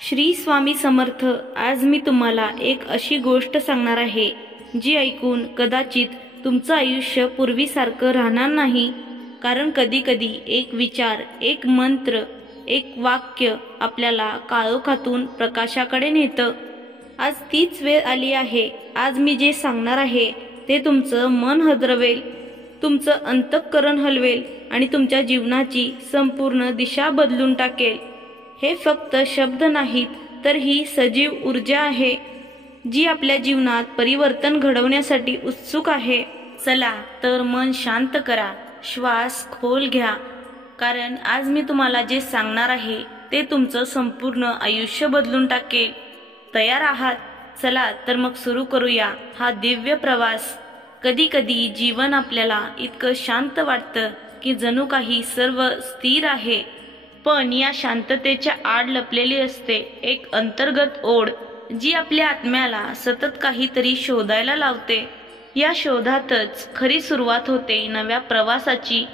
श्री स्वामी समर्थ। आज मी तुम्हाला एक अशी गोष्ट सांगणार आहे जी ऐकून कदाचित तुमचं आयुष्य पूर्वीसारखं राहणार नाही। कारण कधी कधी एक विचार, एक मंत्र, एक वाक्य आपल्याला काळोखातून प्रकाशाकडे नेतं। आज तीच वेळ आली आहे। आज मी जे सांगणार आहे ते तुमचं मन हदरवेल, तुमचं अंतःकरण हलवेल आणि तुमच्या जीवनाची संपूर्ण दिशा बदलून टाकेल। हे फक्त शब्द नाहीत, तर ही सजीव ऊर्जा आहे जी आपल्या जीवनात परिवर्तन घडवण्यासाठी उत्सुक आहे। चला तर मन शांत करा, श्वास खोल घ्या, कारण आज मी तुम्हाला जे सांगणार आहे ते तुमचं संपूर्ण आयुष्य बदलून टाकेल। तयार आहात? चला तर मग सुरू करूया हा दिव्य प्रवास। कधी कधी जीवन आपल्याला इतकं शांत वाटतं की जणू काही सर्व स्थिर आहे, पण या शांततेच्या आड लपलेली असते एक अंतर्गत ओढ जी आपल्या आत्म्याला सतत काहीतरी शोधायला लावते। या शोधातच खरी सुरुवात होते नव्या प्रवासाची।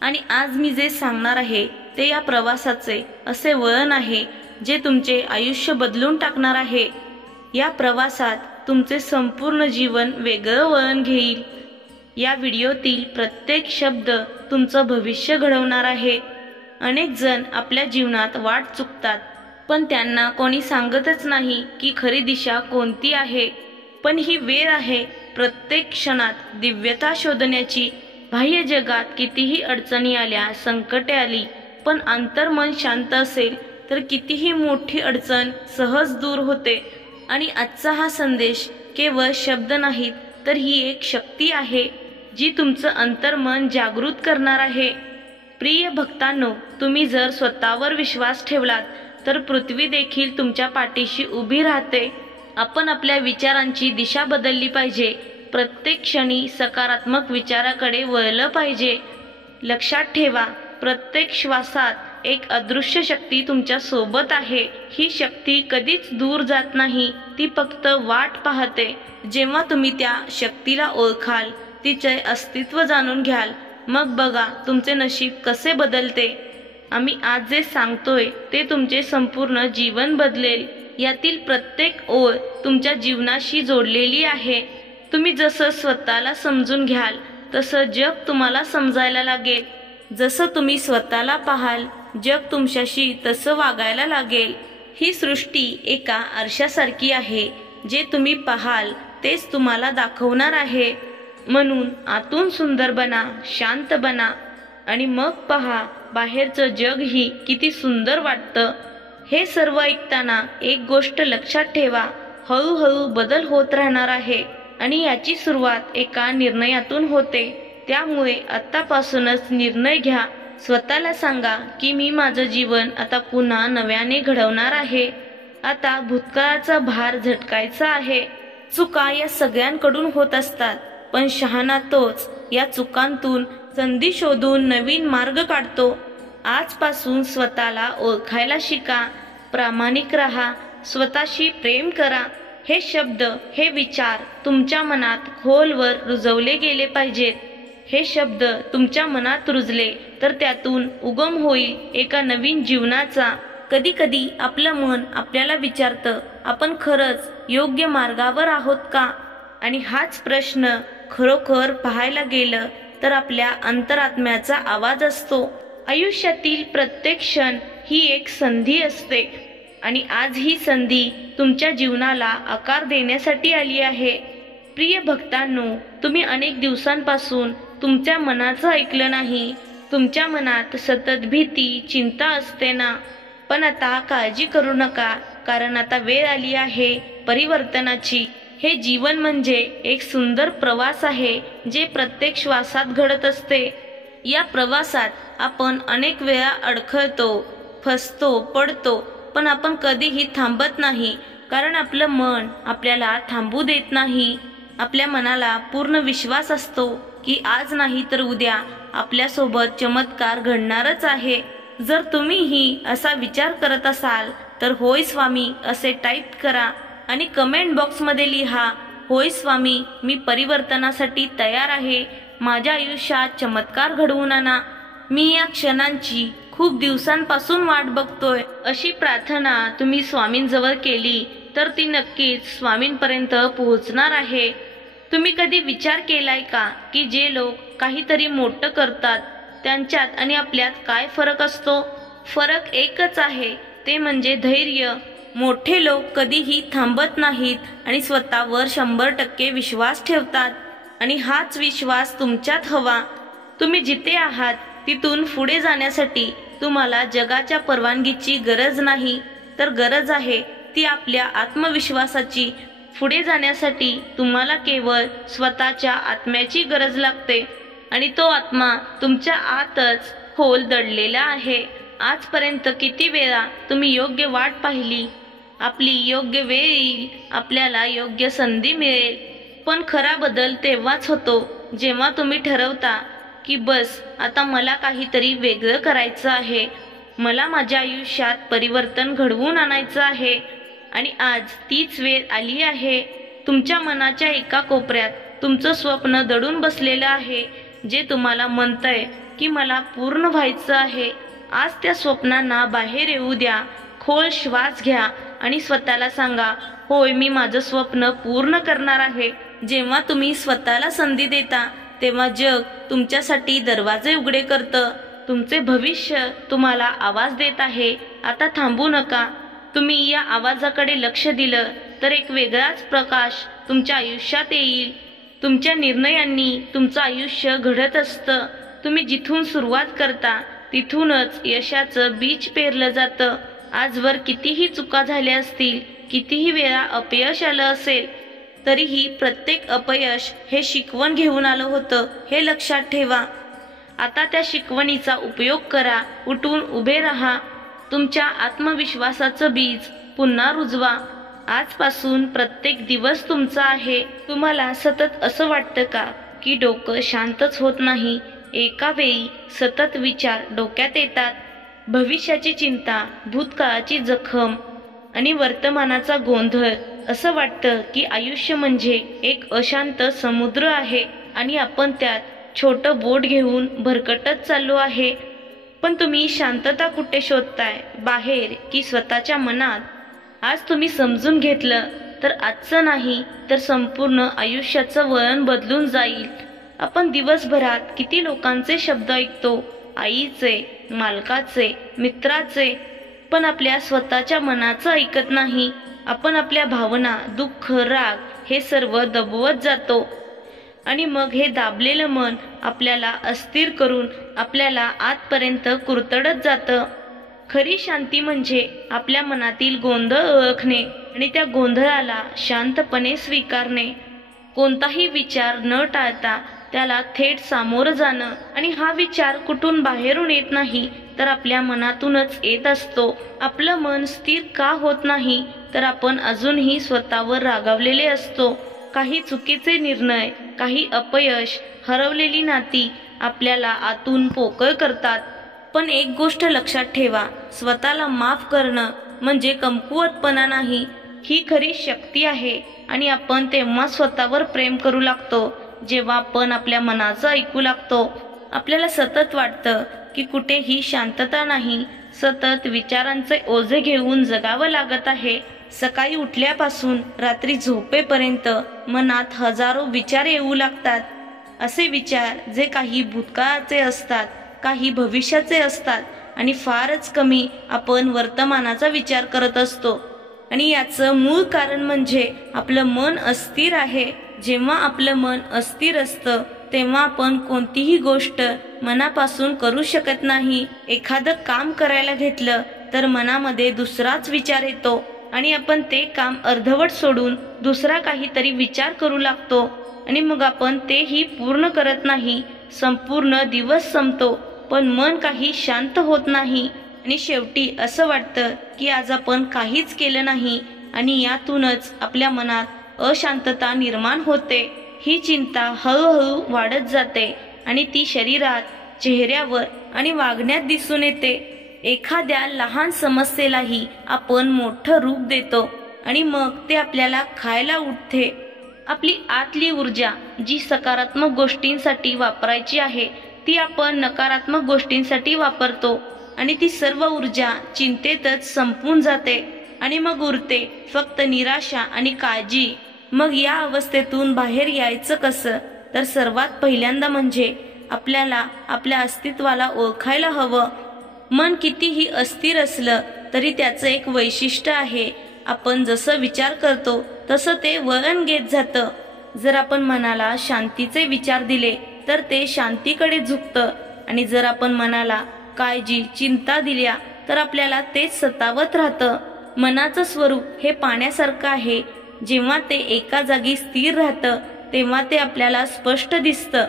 आणि आज मी जे सांगणार आहे ते या प्रवासाचे असे वळण आहे जे तुमचे आयुष्य बदलून टाकणार आहे। या प्रवासात तुमचे संपूर्ण जीवन वेगळं वळण घेईल। या व्हिडिओतील प्रत्येक शब्द तुमचं भविष्य घडवणार आहे। अनेक जण आपल्या जीवनात वाट चुकतात, पण त्यांना कोणी सांगतच नाही की खरी दिशा कोणती आहे। पण ही वेळ आहे प्रत्येक क्षणात दिव्यता शोधण्याची। बाह्य जगात कितीही अडचणी आल्या, संकटे आली, पण अंतर्मन शांत असेल तर कितीही मोठी अडचण सहज दूर होते। आणि आजचा हा संदेश केवळ शब्द नाहीत, तर ही एक शक्ती आहे जी तुमचं अंतर्मन जागृत करणार आहे। प्रिय भक्तांनो, तुम्ही जर स्वतःवर विश्वास ठेवलात तर पृथ्वी देखील तुमच्या पाठीशी उभी राहते। आपण आपल्या विचारांची दिशा बदलली पाहिजे, प्रत्येक क्षणी सकारात्मक विचाराकडे वळलं पाहिजे। लक्षात ठेवा, प्रत्येक श्वासात एक अदृश्य शक्ती तुमच्या सोबत आहे। ही शक्ती कधीच दूर जात नाही, ती फक्त वाट पाहते। जेव्हा तुम्ही त्या शक्तीला ओळखाल, तिचे अस्तित्व जाणून घ्याल, मग बघा तुमचे नशीब कसे बदलते। आम्ही आज जे सांगतोय ते तुमचे संपूर्ण जीवन बदलेल। यातील प्रत्येक ओळ तुमच्या जीवनाशी जोडलेली आहे। तुम्ही जसं स्वतःला समजून घ्याल तसं जग तुम्हाला समजायला लागेल। जसं तुम्ही स्वतःला पाहाल, जग तुमच्याशी तसं वागायला लागेल। ही सृष्टी एका आरशासारखी आहे, जे तुम्ही पाहाल तेच तुम्हाला दाखवणार आहे। म्हणून आतून सुंदर बना, शांत बना, आणि मग पहा बाहेरचं जगही किती सुंदर वाटतं। हे सर्व ऐकताना एक गोष्ट लक्षात ठेवा, हळूहळू बदल होत राहणार आहे आणि याची सुरुवात एका निर्णयातून होते। त्यामुळे आत्तापासूनच निर्णय घ्या। स्वतःला सांगा की मी माझं जीवन आता पुन्हा नव्याने घडवणार आहे। आता भूतकाळाचा भार झटकायचा आहे। चुका या सगळ्यांकडून होत असतात, पण शहाणा तोच या चुकांतून संधी शोधून नवीन मार्ग काढतो। आजपासून स्वतःला ओळखायला शिका, प्रामाणिक राहा, स्वतःशी प्रेम करा। हे शब्द, हे विचार तुमच्या मनात खोलवर रुजवले गेले पाहिजेत। हे शब्द तुमच्या मनात रुजले तर त्यातून उगम होईल एका नवीन जीवनाचा। कधी कधी आपलं मन आपल्याला विचारतं, आपण खरंच योग्य मार्गावर आहोत का? आणि हाच प्रश्न खरोखर पाहायला गेलं तर आपल्या अंतरात्म्याचा आवाज असतो। आयुष्यातील प्रत्येक क्षण ही एक संधी असते, आणि आज ही संधी तुमच्या जीवनाला आकार देण्यासाठी आली आहे। प्रिय भक्तांनो, तुम्ही अनेक दिवसांपासून तुमच्या मनाचं ऐकलं नाही। तुमच्या मनात सतत भीती, चिंता असते ना? पण आता काळजी करू नका, कारण आता वेळ आली आहे परिवर्तनाची। हे जीवन म्हणजे एक सुंदर प्रवास आहे जे प्रत्येक श्वासात घडत असते। या प्रवासात आपण अनेक वेळा अडखळतो, फसतो, पडतो, पण आपण कधीही थांबत नाही, कारण आपलं मन आपल्याला थांबू देत नाही। आपल्या मनाला पूर्ण विश्वास असतो की आज नाही तर उद्या आपल्यासोबत चमत्कार घडणारच आहे। जर तुम्हीही असा विचार करत असाल तर होय स्वामी असे टाईप करा आणि कमेंट बॉक्समध्ये लिहा, होय स्वामी, मी परिवर्तनासाठी तयार आहे। माझ्या आयुष्यात चमत्कार घडवून आणा। मी या क्षणांची खूप दिवसांपासून वाट बघतोय अशी प्रार्थना तुम्ही स्वामींजवळ केली तर ती नक्कीच स्वामींपर्यंत पोहोचणार आहे। तुम्ही कधी विचार केलाय का की जे लोक काहीतरी मोठं करतात त्यांच्यात आणि आपल्यात काय फरक असतो? फरक एकच आहे, ते म्हणजे धैर्य। मोठे लोक कधीही थांबत नाहीत आणि स्वतःवर 100% विश्वास ठेवतात आणि हाच विश्वास तुमच्यात हवा। तुम्ही जिथे आहात तिथून पुढे जाण्यासाठी तुम्हाला जगाच्या परवानगीची गरज नाही, तर गरज आहे ती आपल्या आत्मविश्वासाची। पुढे जाण्यासाठी तुम्हाला केवळ स्वतःच्या आत्म्याची गरज लागते आणि तो आत्मा तुमच्या आतच खोल दडलेला आहे। आजपर्यंत किती वेळा तुम्ही योग्य वाट पाहिली, आपली योग्य वेळ येईल, आपल्याला योग्य संधी मिळेल, पण खरा बदल तेव्हाच होतो जेव्हा तुम्ही ठरवता की बस आता मला काहीतरी वेगळं करायचं आहे, मला माझ्या आयुष्यात परिवर्तन घडवून आणायचं आहे आणि आज तीच वेळ आली आहे। तुमच्या मनाच्या एका कोपऱ्यात तुमचं स्वप्न दडून बसलेलं आहे जे तुम्हाला म्हणतंय की मला पूर्ण व्हायचं आहे। आज त्या स्वप्नांना बाहेर येऊ द्या, खोल श्वास घ्या आणि स्वतःला सांगा, होय मी माझं स्वप्न पूर्ण करणार आहे। जेव्हा तुम्ही स्वतःला संधी देता तेव्हा जग तुमच्यासाठी दरवाजे उघडे करतं। तुमचे भविष्य तुम्हाला आवाज देत आहे, आता थांबू नका। तुम्ही या आवाजाकडे लक्ष दिलं तर एक वेगळाच प्रकाश तुमच्या आयुष्यात येईल। तुमच्या निर्णयांनी तुमचं आयुष्य घडत असतं। तुम्ही जिथून सुरुवात करता तिथूनच यशाचं बीज पेरलं जातं। आजवर कितीही चुका झाल्या असतील, कितीही वेळा अपयश आलं असेल, तरीही प्रत्येक अपयश हे शिकवण घेऊन आलं होतं हे लक्षात ठेवा। आता त्या शिकवणीचा उपयोग करा, उठून उभे राहा, तुमच्या आत्मविश्वासाचं बीज पुन्हा रुजवा। आजपासून प्रत्येक दिवस तुमचा आहे। तुम्हाला सतत असं वाटतं का की डोकं शांतच होत नाही? एका वेळी सतत विचार डोक्यात येतात, भविष्याची चिंता, भूतकाळाची जखम आणि वर्तमानाचा गोंधळ। असं वाटतं की आयुष्य म्हणजे एक अशांत समुद्र आहे आणि आपण त्यात छोटं बोट घेऊन भरकटत चाललो आहे। पण तुम्ही शांतता कुठे शोधताय, बाहेर की स्वतःच्या मनात? आज तुम्ही समजून घेतलं तर आजचं नाही तर संपूर्ण आयुष्याचं वळण बदलून जाईल। आपण दिवसभरात किती लोकांचे शब्द ऐकतो, आईचे, मालकाचे, मित्राचे, पण आपल्या स्वतःच्या मनाचं ऐकत नाही। आपण आपल्या भावना, दुःख, राग हे सर्व दबवत जातो आणि मग हे दाबलेलं मन आपल्याला अस्थिर करून आपल्याला आतपर्यंत कुरतडत जातं। खरी शांती म्हणजे आपल्या मनातील गोंधळ ओळखणे आणि त्या गोंधळाला शांतपणे स्वीकारणे। कोणताही विचार न टाळता त्याला थेट सामोरं जाणं आणि हा विचार कुठून बाहेरून येत नाही तर आपल्या मनातूनच येत असतो। आपलं मन स्थिर का होत नाही तर आपण अजूनही स्वतःवर रागावलेले असतो। काही चुकीचे निर्णय, काही अपयश, हरवलेली नाती आपल्याला आतून पोकळ करतात। पण एक गोष्ट लक्षात ठेवा, स्वतःला माफ करणं म्हणजे कमकुवतपणा नाही, ही खरी शक्ती आहे। आणि आपण तेव्हा स्वतःवर प्रेम करू लागतो जेव्हा आपण आपल्या मनाचं ऐकू लागतो। आपल्याला सतत वाटतं की कुठेही शांतता नाही, सतत विचारांचे ओझे घेऊन जगावं लागत आहे। सकाळी उठल्यापासून रात्री झोपेपर्यंत मनात हजारो विचार येऊ लागतात। असे विचार जे काही भूतकाळाचे असतात, काही भविष्याचे असतात आणि फारच कमी आपण वर्तमानाचा विचार करत असतो। आणि याचं मूळ कारण म्हणजे आपलं मन अस्थिर आहे। जेव्हा आपलं मन अस्थिर असतं तेव्हा आपण कोणतीही गोष्ट मनापासून करू शकत नाही। एखादं काम करायला घेतलं तर मनामध्ये दुसराच विचार येतो आणि आपण ते काम अर्धवट सोडून दुसरा काहीतरी विचार करू लागतो आणि मग आपण तेही पूर्ण करत नाही। संपूर्ण दिवस संपतो पण मन काही शांत होत नाही आणि शेवटी असं वाटतं की आज आपण काहीच केलं नाही आणि यातूनच आपल्या मनात अशांतता निर्माण होते। ही चिंता हळूहळू वाढत जाते आणि ती शरीरात, चेहऱ्यावर आणि वागण्यात दिसून येते। एखाद्या लहान समस्येलाही आपण मोठं रूप देतो आणि मग ते आपल्याला खायला उठते। आपली आतली ऊर्जा जी सकारात्मक गोष्टींसाठी वापरायची आहे ती आपण नकारात्मक गोष्टींसाठी वापरतो। आणि ती सर्व ऊर्जा चिंतेतच संपून जाते आणि मग उरते फक्त निराशा आणि काळजी. मग या अवस्थेतून बाहेर यायचं कसं? तर सर्वात पहिल्यांदा म्हणजे आपल्याला आपल्या अस्तित्वाला ओळखायला हवं. मन कितीही अस्थिर असलं तरी त्याचं एक वैशिष्ट्य आहे. आपण जसं विचार करतो तसं ते वळण घेत जातं. जर आपण मनाला शांतीचे विचार दिले तर ते शांतीकडे झुकतं आणि जर आपण मनाला काळजी चिंता दिल्या तर आपल्याला तेच सतावत राहतं. मनाचं स्वरूप हे पाण्यासारखं आहे. जेव्हा ते एका जागी स्थिर राहतं तेव्हा ते आपल्याला स्पष्ट दिसतं,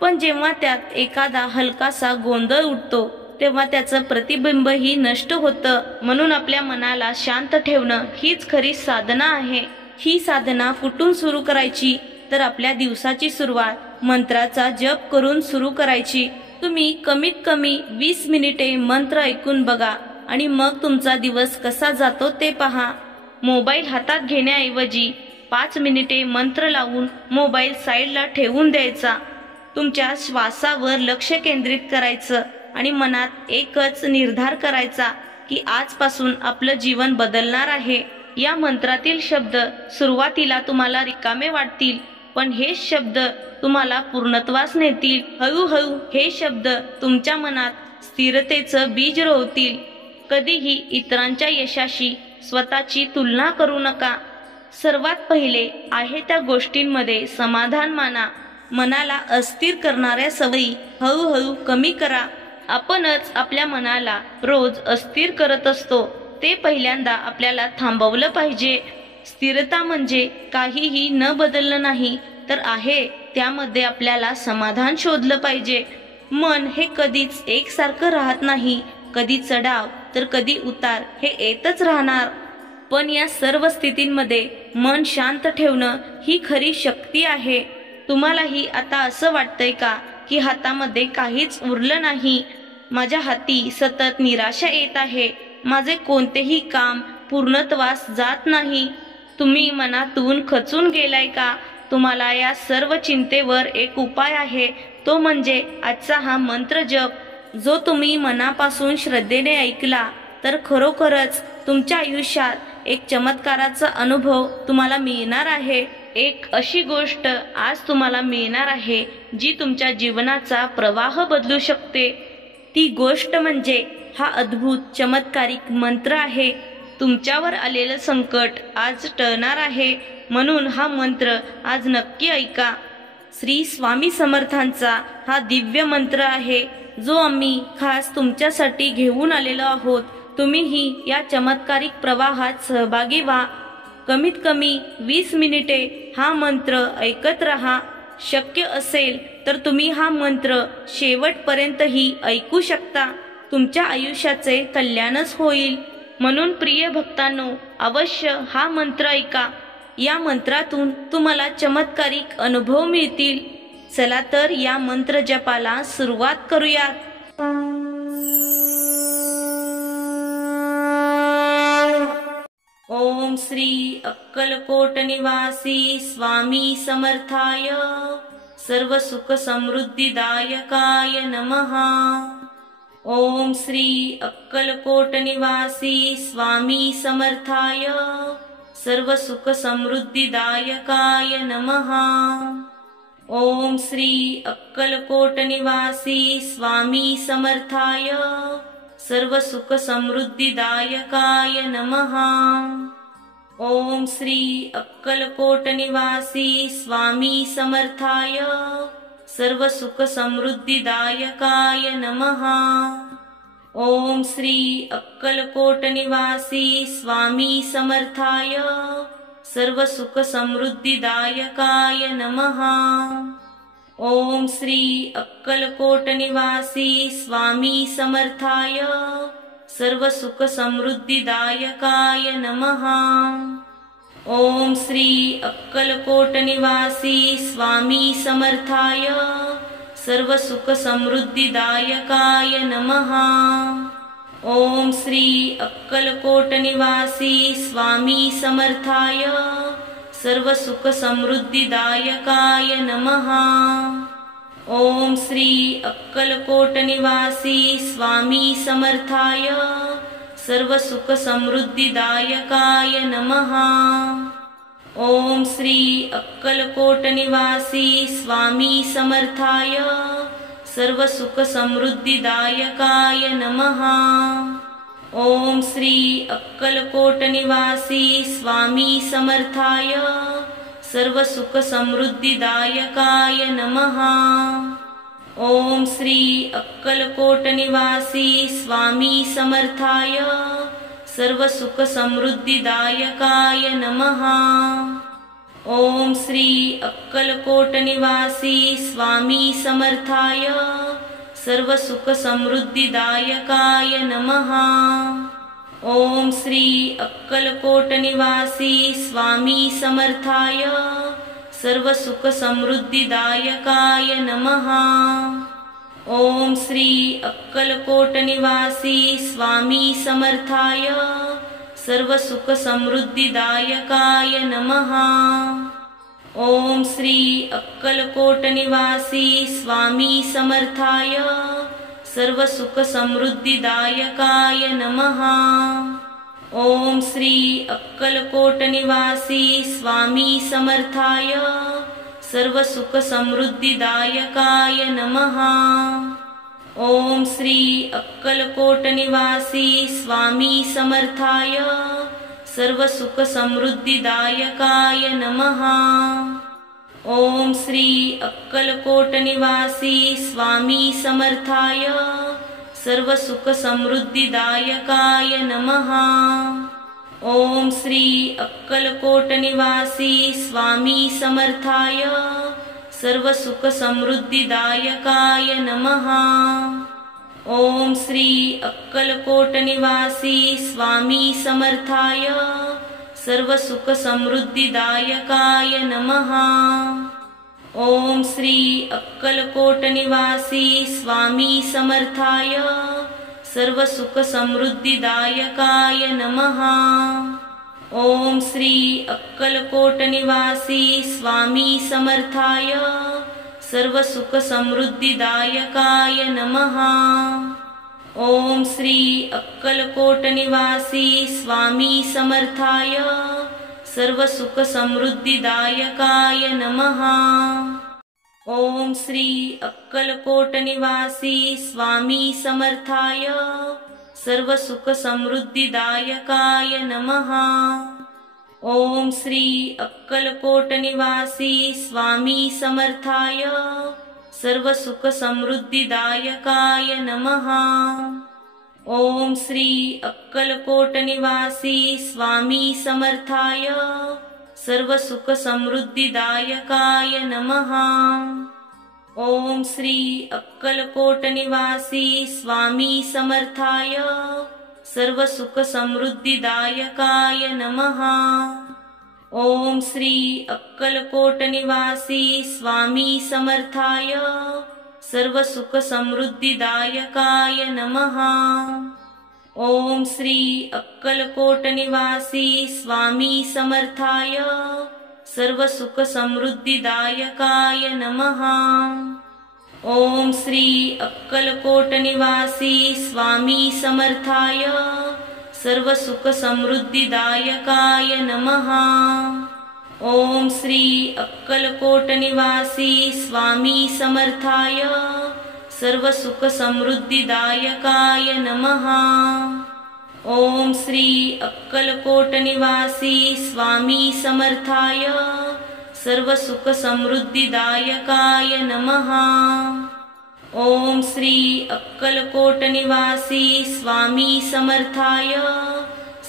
पण जेव्हा त्यात एखादा हलकासा गोंधळ उठतो तेव्हा त्याचं प्रतिबिंबही नष्ट होतं. म्हणून आपल्या मनाला शांत ठेवणं हीच खरी साधना आहे. ही साधना कुठून सुरू करायची? तर आपल्या दिवसाची सुरुवात मंत्राचा जप करून सुरू करायची. तुम्ही कमीत कमी 20 मिनिटे मंत्र ऐकून बघा आणि मग तुमचा दिवस कसा जातो ते पहा. मोबाईल हातात घेण्याऐवजी 5 मिनिटे मंत्र लावून मोबाईल साईडला ठेवून द्यायचा. तुमच्या श्वासावर लक्ष केंद्रित करायचं आणि मनात एकच निर्धार करायचा की आजपासून आपलं जीवन बदलणार आहे. या मंत्रातील शब्द सुरुवातीला तुम्हाला रिकामे वाटतील, पण हे शब्द तुम्हाला पूर्णत्वास नेतील. हळूहळू हे शब्द तुमच्या मनात स्थिरतेचं बीज रोवतील. कधीही इतरांच्या यशाशी स्वतःची तुलना करू नका. सर्वात पहिले आहे त्या गोष्टींमध्ये समाधान माना. मनाला अस्थिर करणाऱ्या सवयी हळूहळू कमी करा. आपणच आपल्या मनाला रोज अस्थिर करत असतो. ते पहिल्यांदा आपल्याला थांबवलं पाहिजे. स्थिरता म्हणजे काहीही न बदलणं नाही, तर आहे त्यामध्ये आपल्याला समाधान शोधलं पाहिजे. मन हे कधीच एकसारखं राहत नाही. कधी चढाव तर कधी उतार हे येतच राहणार. पण या सर्व स्थितींमध्ये मन शांत ठेवणं ही खरी शक्ती आहे. तुम्हालाही आता असं वाटतंय का की हातामध्ये काहीच उरलं नाही? माझ्या हाती सतत निराशा येत आहे. माझे कोणतेही काम पूर्णत्वास जात नाही. तुम्ही मनातून खचून गेलाय का? तुम्हाला या सर्व चिंतेवर एक उपाय आहे. तो म्हणजे आजचा हा मंत्र जप. जो तुम्ही मनापासून श्रद्धेने ऐकला तर खरोखरच तुमच्या आयुष्यात एक चमत्काराचा अनुभव तुम्हाला मिळणार आहे. एक अशी गोष्ट आज तुम्हाला मिळणार आहे जी तुमच्या जीवनाचा प्रवाह बदलू शकते. ती गोष्ट म्हणजे हा अद्भुत चमत्कारिक मंत्र आहे. तुमच्यावर आलेलं संकट आज टळणार आहे. म्हणून हा मंत्र आज नक्की ऐका. श्री स्वामी समर्थांचा हा दिव्य मंत्र आहे जो आम्ही खास तुमच्यासाठी घेऊन आलेलो आहोत. तुम्हीही या चमत्कारिक प्रवाहात सहभागी व्हा. कमीत कमी 20 मिनिटे हा मंत्र ऐकत रहा. शक्य असेल तर तुम्ही हा मंत्र शेवटपर्यंतही ऐकू शकता. तुमच्या आयुष्याचे कल्याणच होईल. म्हणून प्रिय भक्तांनो, अवश्य हा मंत्र ऐका. या मंत्रातून तुम्हाला चमत्कारिक अनुभव मिळतील. चला तर या मंत्र जपाला सुरुवात करूयात. ओम श्री अक्कलकोट निवासी स्वामी समर्थाय सर्व सुख समृद्धिदायकाय नमः. ओम श्री अक्कलकोट निवासी स्वामी समर्थाय सर्व सुख समृद्धिदायकाय नमः. ओम श्री अक्कलकोट निवासी स्वामी समर्थाय सर्व सुख समृद्धिदायकाय नमः. ओम श्री अक्कलकोट निवासी स्वामी समर्थाय सर्व सुख समृद्धिदायकाय नमः. ओम श्री अक्कलकोट निवासी स्वामी समर्थाय सर्व सुख समृद्धिदायकाय नमः. ओम श्री अक्कलकोट निवासी स्वामी समर्थाय सर्व सुख समृद्धिदायकाय नमः. ओम श्री अक्कलकोट निवासी स्वामी समर्थाय सर्व सुख समृद्धिदायकाय नमः. ओम श्री अक्कलकोट निवासी स्वामी समर्थाय सर्व सुख समृद्धिदायकाय नमः. ओम श्री अक्कलकोट निवासी स्वामी समर्थाय सर्व सुख समृद्धिदायकाय नमः। ओम श्री अक्कलकोट निवासी स्वामी समर्थाय सर्व सुख समृद्धिदायकाय नमः। ओम श्री अक्कलकोट निवासी स्वामी समर्थाय सर्व सुख समृद्धिदायकाय नमः। ओम श्री अक्कलकोट निवासी स्वामी समर्थाय सर्व सुख समृद्धिदायकाय नमः। ओम श्री अक्कलकोट निवासी स्वामी समर्थाय सर्व सुख समृद्धिदायकाय नमः। ओम श्री अक्कलकोट निवासी स्वामी समर्थाय सर्व सुख समृद्धिदायकाय नमः। ओम श्री अक्कलकोट निवासी स्वामी समर्थाय सर्व सुख समृद्धिदायकाय नमः। ओम श्री अक्कलकोट निवासी स्वामी समर्थाय सर्व सुख समृद्धिदायकाय नमः। ओम श्री अक्कलकोट निवासी स्वामी समर्थाय सर्व सुख समृद्धिदायकाय नमः। ओम श्री अक्कलकोट निवासी स्वामी समर्थाय सर्व सुख समृद्धिदायकाय नमः। ओम श्री अक्कलकोट निवासी स्वामी समर्थाय सर्व सुख समृद्धिदायकाय नमः। ओम श्री अक्कलकोट निवासी स्वामी समर्थाय सर्व सुख समृद्धिदायकाय नमः। ओम श्री अक्कलकोट निवासी स्वामी समर्थाय सर्व सुख समृद्धिदायकाय नमः। ओम श्री अक्कलकोट निवासी स्वामी समर्थाय सर्व सुख समृद्धिदायकाय नमः। ओम श्री अक्कलकोट निवासी स्वामी समर्थाय सर्व सुख समृद्धिदायकाय नमः। ओम श्री अक्कलकोट निवासी स्वामी समर्थाय सर्व सुख समृद्धिदायकाय नमः। ओम श्री अक्कलकोट निवासी स्वामी समर्थाय सर्व सुख समृद्धिदायकाय नमः। ओम श्री अक्कलकोट निवासी स्वामी समर्थाय सर्व सुख समृद्धिदायकाय नमः। ओम श्री अक्कलकोट निवासी स्वामी समर्थाय सर्व सुख समृद्धिदायकाय नमः। ओम श्री अक्कलकोट निवासी स्वामी समर्थाय सर्व सुख समृद्धिदायकाय नमः। ओम श्री अक्कलकोट निवासी स्वामी समर्थाय सर्व सुख समृद्धिदायकाय नमः। ओम श्री अक्कलकोट निवासी स्वामी समर्थाय सर्व सुख समृद्धिदायकाय नमः। ओम श्री अक्कलकोट निवासी स्वामी समर्थाय सर्व सुख समृद्धिदायकाय नमः। ओम श्री अक्कलकोट निवासी स्वामी समर्थाय सर्व सुख समृद्धिदायकाय नमः। ओम श्री अक्कलकोट निवासी स्वामी समर्थाय सर्व सुख समृद्धिदायकाय नमः। ओम श्री अक्कलकोट निवासी स्वामी समर्थाय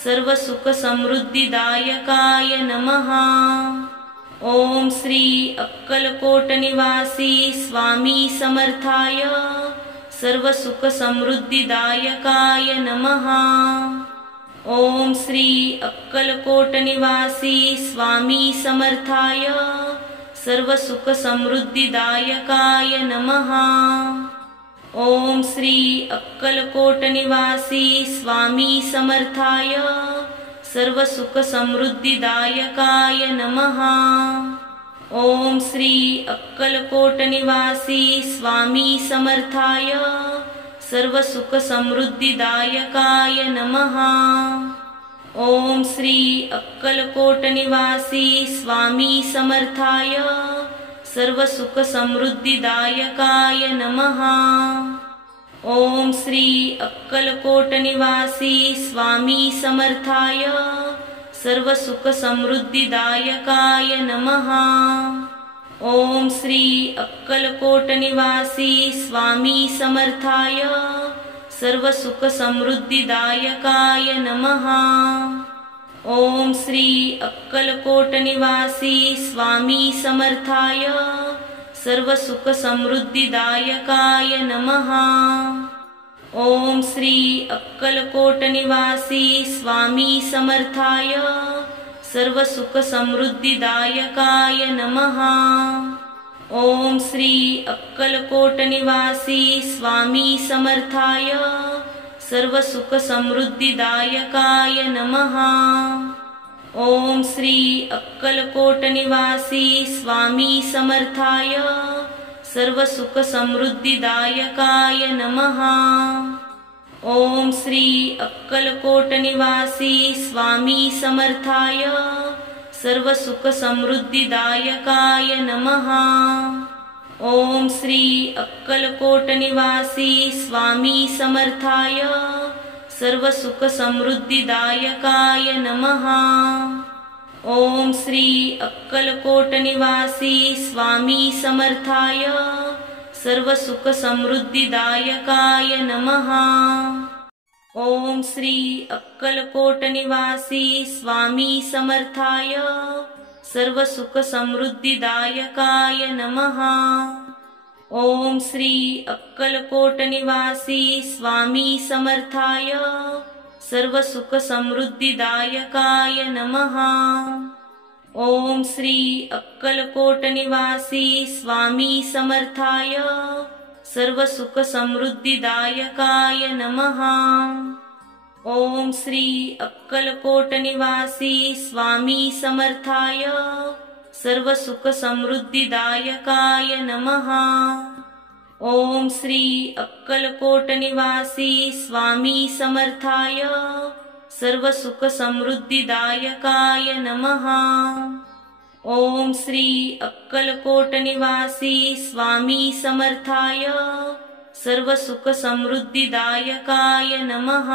सर्व सुख समृद्धिदायकाय नमः। ओम श्री अक्कलकोट निवासी स्वामी समर्थाय सर्व सुख समृद्धिदायकाय नमः। ओम श्री अक्कलकोट निवासी स्वामी समर्थाय सर्व सुख समृद्धिदायकाय नमः। ओम श्री अक्कलकोट निवासी स्वामी समर्थाय सर्व सुख समृद्धिदायकाय नमः। ओम श्री अक्कलकोट निवासी स्वामी समर्थाय सर्व सुख समृद्धिदायकाय नमः। ओम श्री अक्कलकोट निवासी स्वामी समर्थाय सर्व सुख समृद्धिदायकाय नमः। ओम श्री अक्कलकोट निवासी स्वामी समर्थाय सर्व सुख समृद्धिदायकाय नमः। ओम श्री अक्कलकोट निवासी स्वामी समर्थाय सर्व सुख समृद्धिदायकाय नमः। ओम श्री अक्कलकोट निवासी स्वामी समर्थाय सर्व सुख समृद्धिदायकाय नमः। ओम श्री अक्कलकोट निवासी स्वामी समर्थाय सर्व सुख समृद्धिदायकाय नमः। ओम श्री अक्कलकोट निवासी स्वामी समर्थाय सर्व सुख समृद्धिदायकाय नमः। ओम श्री अक्कलकोट निवासी स्वामी समर्थाय सर्व सुख समृद्धिदायकाय नमः। ओम श्री अक्कलकोट निवासी स्वामी समर्थाय सर्व सुख समृद्धिदायकाय नमः। ओम श्री अक्कलकोट निवासी स्वामी समर्थाय सर्व सुख समृद्धिदायकाय नमः। ओम श्री अक्कलकोट निवासी स्वामी समर्थाय सर्व सुख समृद्धिदायकाय नमः। ओम श्री अक्कलकोट निवासी स्वामी समर्थाय सर्व सुख समृद्धिदायकाय नमः। ओम श्री अक्कलकोट निवासी स्वामी समर्थाय सर्व सुख समृद्धिदायकाय नमः। ओम श्री अक्कलकोट निवासी स्वामी समर्थाय सर्व सुख समृद्धिदायकाय नमः। ओम श्री अक्कलकोट निवासी स्वामी समर्थाय सर्व सुख समृद्धिदायकाय नमः। ओम श्री अक्कलकोट निवासी स्वामी समर्थाय सर्व सुख समृद्धिदायकाय नमः। ओम श्री अक्कलकोट निवासी स्वामी समर्थाय सर्व सुख समृद्धिदायकाय नमः।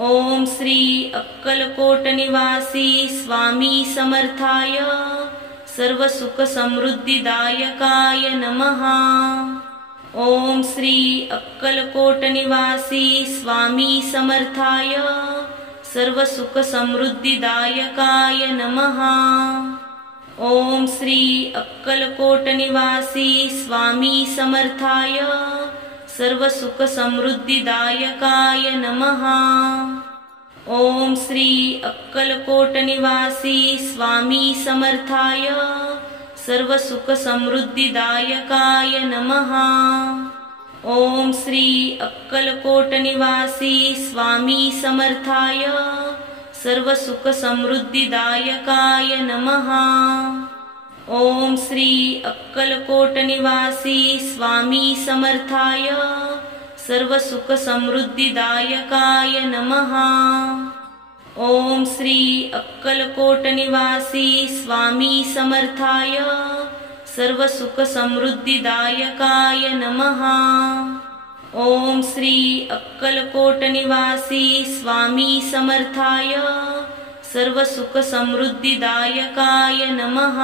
ओम श्री अक्कलकोट निवासी स्वामी समर्थाय सर्व सुख समृद्धिदायकाय नमः। ओम श्री अक्कलकोट निवासी स्वामी समर्थाय सर्व सुख समृद्धिदायकाय नमः। ओम श्री अक्कलकोट निवासी स्वामी समर्थाय सर्व सुख समृद्धिदायकाय नमः। ओम श्री अक्कलकोट निवासी स्वामी समर्थाय सर्व सुख समृद्धिदायकाय नमः। ओम श्री अक्कलकोट निवासी स्वामी समर्थाय सर्व सुख समृद्धिदायकाय नमः। ओम श्री अक्कलकोट निवासी स्वामी समर्थाय सर्व सुख समृद्धिदायकाय नमः। ओम श्री अक्कलकोट निवासी स्वामी समर्थाय सर्व सुख समृद्धिदायकाय नमः। ओम श्री अक्कलकोट निवासी स्वामी समर्थाय सर्व सुख समृद्धिदायकाय नमः।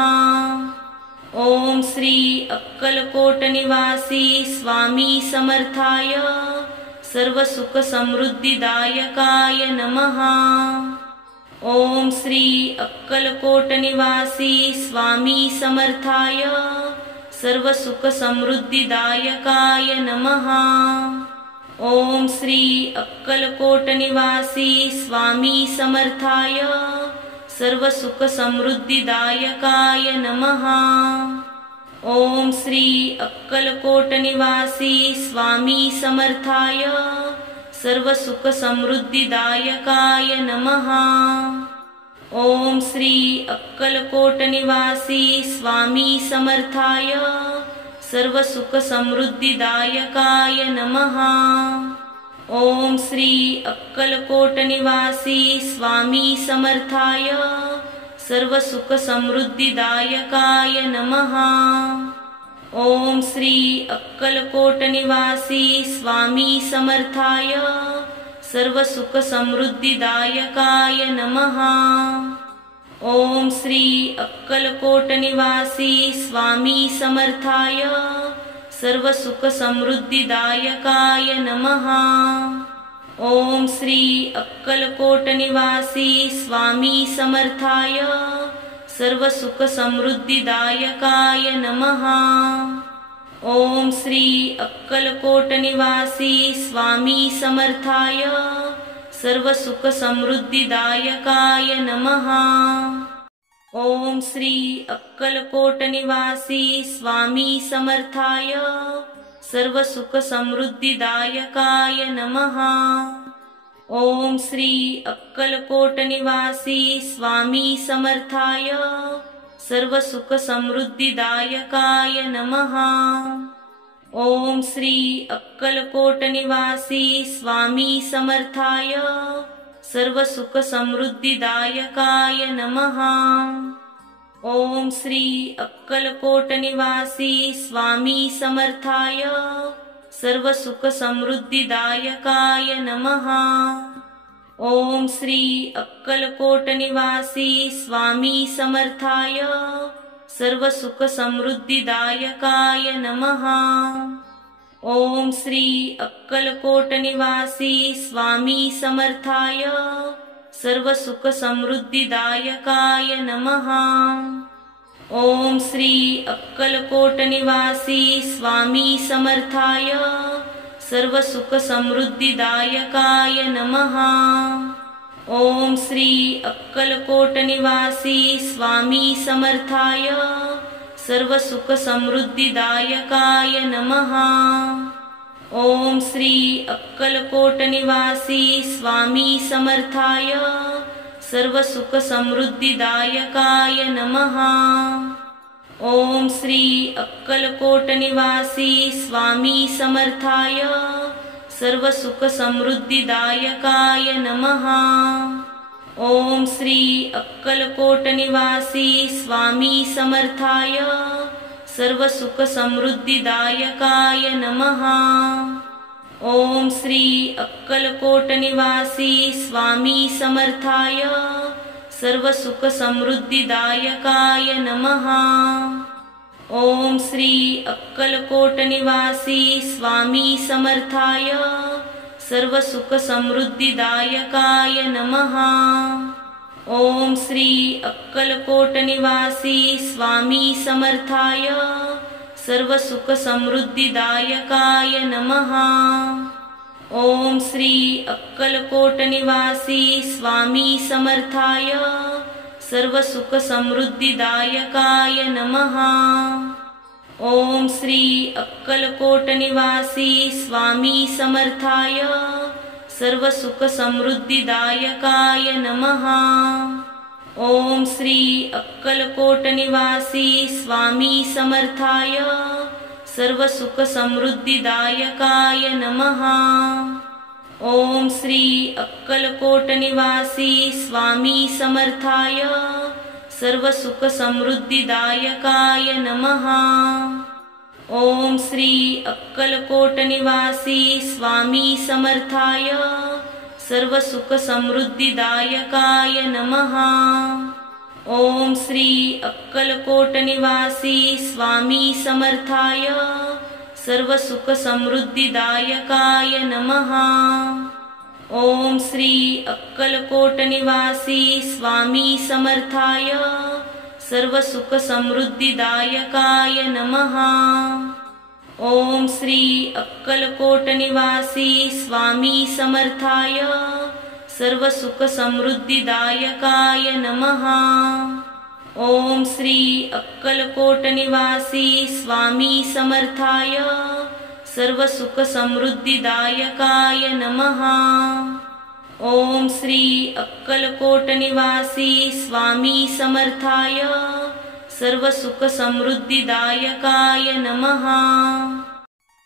ओम श्री अक्कलकोट निवासी स्वामी समर्थाय सर्व सुख समृद्धिदायकाय नमः। ओम श्री अक्कलकोट निवासी स्वामी समर्थाय सर्व सुख समृद्धिदायकाय नमः। ओम श्री अक्कलकोट निवासी स्वामी समर्थाय सर्व सुख समृद्धिदायकाय नमः। ओम श्री अक्कलकोट निवासी स्वामी समर्थाय सर्व सुख समृद्धिदायकाय नमः। ओम श्री अक्कलकोट निवासी स्वामी समर्थाय सर्व सुख समृद्धिदायकाय नमः। ओम श्री अक्कलकोट निवासी स्वामी समर्थाय सर्व सुख समृद्धिदायकाय नमः। ओम श्री अक्कलकोट निवासी स्वामी समर्थाय सर्व सुख समृद्धिदायकाय नमः। ओम श्री अक्कलकोट निवासी स्वामी समर्थाय सर्व सुख समृद्धिदायकाय नमः। ओम श्री अक्कलकोट निवासी स्वामी समर्थाय सर्व सुख समृद्धिदायकाय नमः। ओम श्री अक्कलकोट निवासी स्वामी समर्थाय सर्व सुख समृद्धिदायकाय नमः। ओम श्री अक्कलकोट निवासी स्वामी समर्थाय सर्व सुख समृद्धिदायकाय नमः। ओम श्री अक्कलकोट निवासी स्वामी समर्थाय सर्व सुख समृद्धिदायकाय नमः। ओम श्री अक्कलकोट निवासी स्वामी समर्थाय सर्व सुख समृद्धिदायकाय नमः। ओम श्री अक्कलकोट निवासी स्वामी समर्थाय सर्व सुख समृद्धिदायकाय नमः। ओम श्री अक्कलकोट निवासी स्वामी समर्थाय सर्व सुख समृद्धिदायकाय नमः। ओम श्री अक्कलकोट निवासी स्वामी समर्थाय सर्व सुख समृद्धिदायकाय नमः। ओम श्री अक्कलकोट निवासी स्वामी समर्थाय सर्व सुख समृद्धिदायकाय नमः। ओम श्री अक्कलकोट निवासी स्वामी समर्थाय सर्व सुख समृद्धिदायकाय नमः। ओम श्री अक्कलकोट निवासी स्वामी समर्थाय सर्व सुख समृद्धिदायकाय नमः। ओम श्री अक्कलकोट निवासी स्वामी समर्थाय सर्व सुख समृद्धिदायकाय नमः। ओम श्री अक्कलकोट निवासी स्वामी समर्थाय सर्व सुख समृद्धिदायकाय नमः। ओम श्री अक्कलकोट निवासी स्वामी समर्थाय सर्व सुख समृद्धिदायकाय नमः। ओम श्री अक्कलकोट निवासी स्वामी समर्थाय सर्व सुख समृद्धिदायकाय नमः। ओम श्री अक्कलकोट निवासी स्वामी समर्थाय सर्व सुख समृद्धिदायकाय नमः। ओम श्री अक्कलकोट निवासी स्वामी समर्थाय सर्व सुख समृद्धिदायकाय नमः। ओम श्री अक्कलकोट निवासी स्वामी समर्थाय सर्व सुख समृद्धिदायकाय नमः। ओम श्री अक्कलकोट निवासी स्वामी समर्थाय सर्व सुख समृद्धिदायकाय नमः। ओम श्री अक्कलकोट निवासी स्वामी समर्थाय सर्व सुख समृद्धिदायकाय नमः। ओम श्री अक्कलकोट निवासी स्वामी समर्थाय सर्व सुख समृद्धिदायकाय नमः। ओम श्री अक्कलकोट निवासी स्वामी समर्थाय सर्व सुख समृद्धिदायकाय नमः। ओम श्री अक्कलकोट निवासी स्वामी समर्थाय सर्व सुख समृद्धिदायकाय नमः। ओम श्री अक्कलकोट निवासी स्वामी समर्थाय सर्व सुख समृद्धिदायकाय नमः। ओम श्री अक्कलकोट निवासी स्वामी समर्थाय सर्व सुख समृद्धिदायकाय नमः। ओम श्री अक्कलकोट निवासी स्वामी समर्थाय सर्व सुख समृद्धिदायकाय नमः।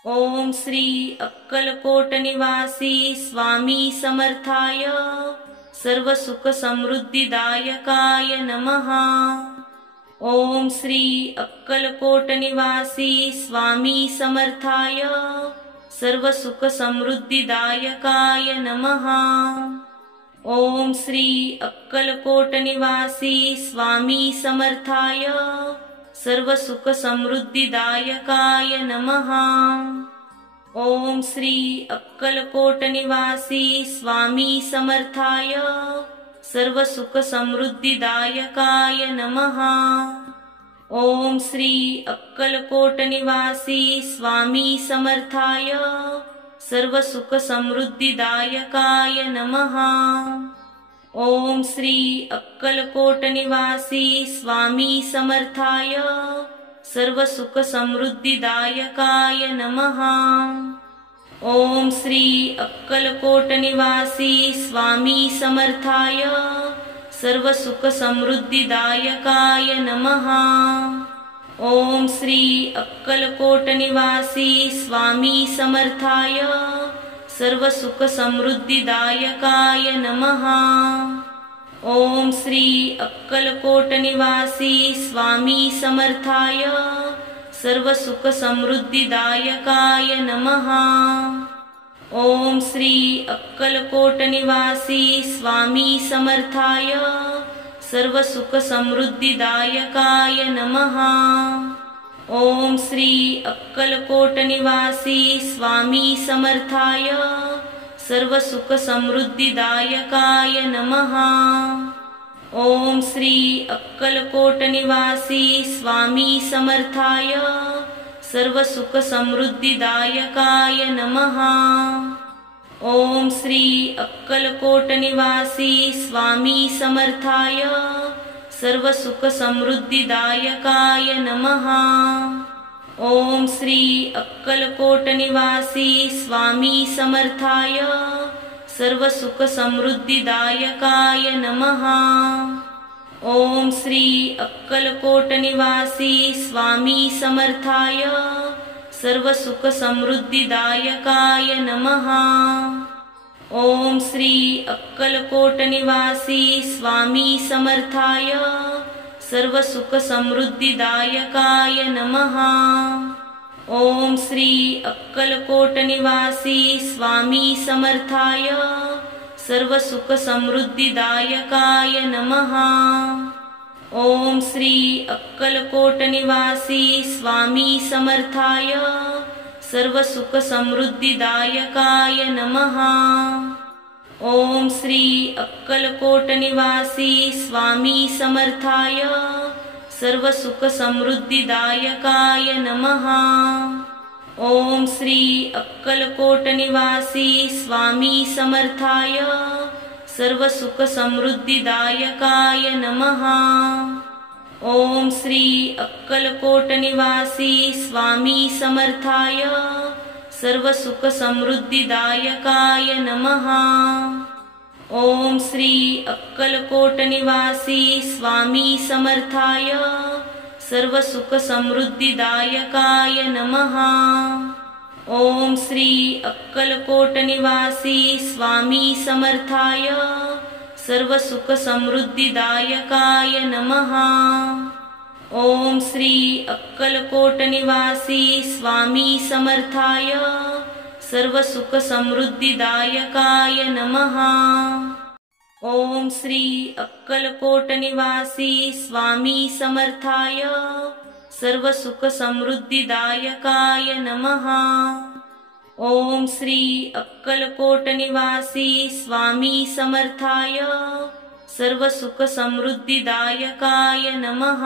ओम श्री अक्कलकोट निवासी स्वामी समर्थाय सर्व सुख समृद्धिदायकाय नमः। ओम श्री अक्कलकोट निवासी स्वामी समर्थाय सर्व सुख समृद्धिदायकाय नमः। ओम श्री अक्कलकोट निवासी स्वामी समर्थाय सर्व सुख समृद्धिदायकाय नमः। ओम श्री अक्कलकोट निवासी स्वामी समर्थाय सर्व सुख समृद्धिदायकाय नमः। ओम श्री अक्कलकोट निवासी स्वामी समर्थाय सर्व सुख समृद्धिदायकाय नमः। ओम श्री अक्कलकोट निवासी स्वामी समर्थाय सर्व सुख समृद्धिदायकाय नमः। ओम श्री अक्कलकोट निवासी स्वामी समर्थाय सर्व सुख समृद्धिदायकाय नमः। ओम श्री अक्कलकोट निवासी स्वामी समर्थाय सर्व सुख समृद्धिदायकाय नमः। ओम श्री अक्कलकोट निवासी स्वामी समर्थाय सर्व सुख समृद्धिदायकाय नमः। ओम श्री अक्कलकोट निवासी स्वामी समर्थाय सर्व सुख समृद्धिदायकाय नमः। ओम श्री अक्कलकोट निवासी स्वामी समर्थाय सर्व सुख समृद्धिदायकाय नमः। ओम श्री अक्कलकोट निवासी स्वामी समर्थाय सर्व सुख समृद्धिदायकाय नमः। ओम श्री अक्कलकोट निवासी स्वामी समर्थाय सर्व सुख समृद्धिदायकाय नमः। ओम श्री अक्कलकोट निवासी स्वामी समर्थाय सर्व सुख समृद्धिदायकाय नमः। ओम श्री अक्कलकोट निवासी स्वामी समर्थाय सर्व सुख समृद्धिदायकाय नमः। ओम श्री अक्कलकोट निवासी स्वामी समर्थाय सर्व सुख समृद्धिदायकाय नमः। ओम श्री अक्कलकोट निवासी स्वामी समर्थाय सर्व सुख समृद्धिदायकाय नमः। ओम श्री अक्कलकोट निवासी स्वामी समर्थाय सर्व सुख समृद्धिदायकाय नमः। ओम श्री अक्कलकोट निवासी स्वामी समर्थाय सर्व सुख समृद्धिदायकाय नमः। ओम श्री अक्कलकोट निवासी स्वामी समर्थाय सर्व सुख समृद्धिदायकाय नमः। ओम श्री अक्कलकोट निवासी स्वामी समर्थाय सर्व सुख समृद्धिदायकाय नमः। ओम श्री अक्कलकोट निवासी स्वामी समर्थाय सर्व सुख समृद्धिदायकाय नमः। ओम श्री अक्कलकोट निवासी स्वामी समर्थाय सर्व सुख समृद्धिदायकाय नमः। ओम श्री अक्कलकोट निवासी स्वामी समर्थाय सर्व सुख समृद्धिदायकाय नमः। ओम श्री अक्कलकोट निवासी स्वामी समर्थाय सर्व सुख समृद्धिदायकाय नमः। ओम श्री अक्कलकोट निवासी स्वामी समर्थाय सर्व सुख समृद्धिदायकाय नमः।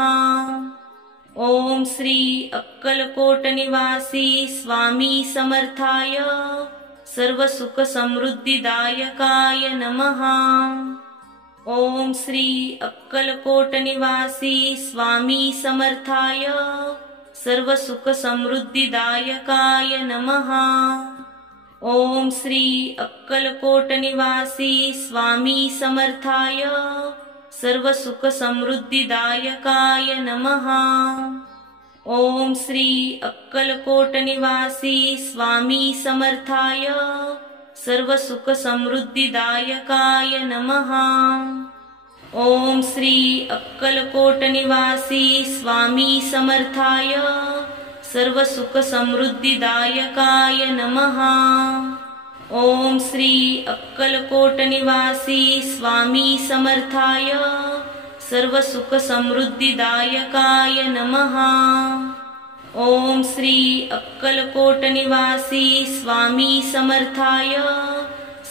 ओम श्री अक्कलकोट निवासी स्वामी समर्थाय सर्व सुख समृद्धिदायकाय नमः। ओम श्री अक्कलकोट निवासी स्वामी समर्थाय सर्व सुख समृद्धिदायकाय नमः। ओम श्री अक्कलकोट निवासी स्वामी समर्थाय सर्व सुख समृद्धिदायकाय नमः। ओम श्री अक्कलकोट निवासी स्वामी समर्थाय सर्व सुख समृद्धिदायकाय नमः। ओम श्री अक्कलकोट निवासी स्वामी समर्थाय सर्व सुख समृद्धिदायकाय नमः। ओम श्री अक्कलकोट निवासी स्वामी समर्थाय सर्व सुख समृद्धिदायकाय नमः। ओम श्री अक्कलकोट निवासी स्वामी समर्थाय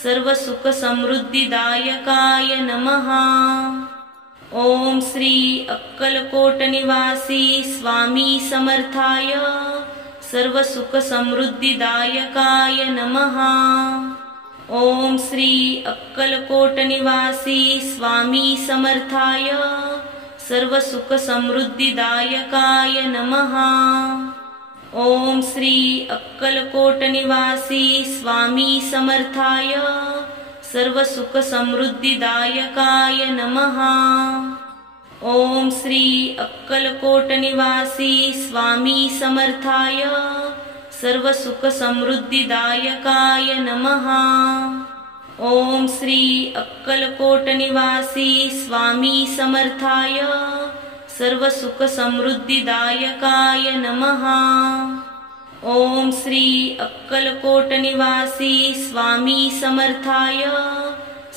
सर्व सुख समृद्धिदायकाय नमः। ओम श्री अक्कलकोट निवासी स्वामी समर्थाय सर्व सुख समृद्धिदायकाय नमः। ओम श्री अक्कलकोट निवासी स्वामी समर्थाय सर्व सुख समृद्धिदायकाय नमः। ओम श्री अक्कलकोट निवासी स्वामी समर्थाय सर्व सुख समृद्धिदायकाय नमः। ओम श्री अक्कलकोट निवासी स्वामी समर्थाय सर्व सुख समृद्धिदायकाय नमः। ओम श्री अक्कलकोट निवासी स्वामी समर्थाय सर्व सुख समृद्धिदायकाय नमः। ओम श्री अक्कलकोट निवासी स्वामी समर्थाय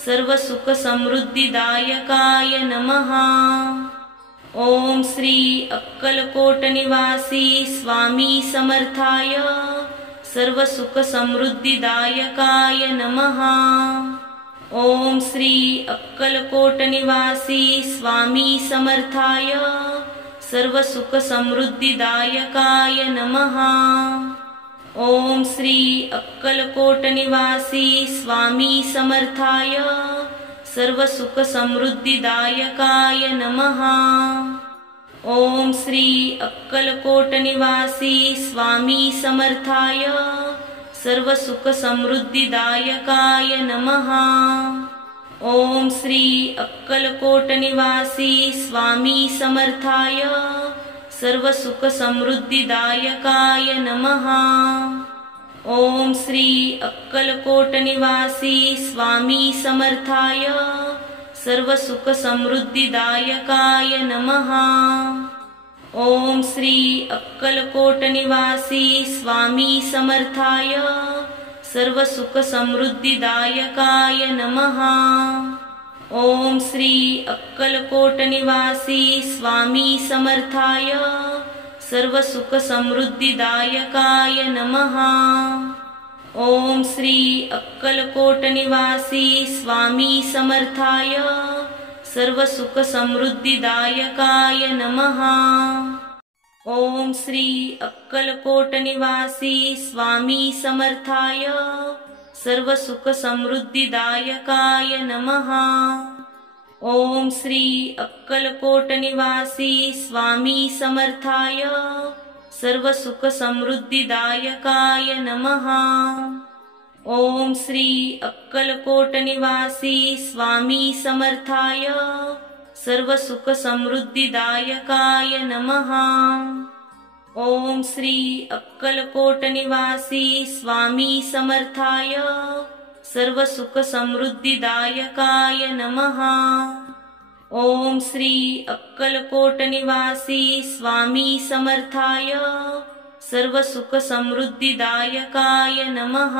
सर्व सुख समृद्धिदायकाय नमः। ओम श्री अक्कलकोट निवासी स्वामी समर्थाय सर्व सुख समृद्धिदायकाय नमः। ओम श्री अक्कलकोट निवासी स्वामी समर्थाय सर्व सुख समृद्धिदायकाय नमः। ओम श्री अक्कलकोट निवासी स्वामी समर्थाय सर्व सुख समृद्धिदायकाय नमः। ओम श्री अक्कलकोट निवासी स्वामी समर्थाय सर्व सुख समृद्धिदायकाय नमः। ओम श्री अक्कलकोट निवासी स्वामी समर्थाय सर्व सुख समृद्धिदायकाय नमः। ओम श्री अक्कलकोट निवासी स्वामी समर्थाय सर्व सुख समृद्धिदायकाय नमः। ओम श्री अक्कलकोट निवासी स्वामी समर्थाय सर्व सुख समृद्धिदायकाय नमः। ओम श्री अक्कलकोट निवासी स्वामी समर्थाय सर्व सुख समृद्धिदायकाय नमः। ओम श्री अक्कलकोट निवासी स्वामी समर्थाय सर्व सुख समृद्धिदायकाय नमः। ओम श्री अक्कलकोट निवासी स्वामी समर्थाय सर्व सुख समृद्धिदायकाय नमः। ओम श्री अक्कलकोट निवासी स्वामी समर्थाय सर्व सुख समृद्धिदायकाय नमः। ओम श्री अक्कलकोट निवासी स्वामी समर्थाय सर्व सुख समृद्धिदायकाय नमः। ओम श्री अक्कलकोट निवासी स्वामी समर्थाय सर्व सुख समृद्धिदायकाय नमः। ओम श्री अक्कलकोट निवासी स्वामी समर्थाय सर्व सुख समृद्धिदायकाय नमः।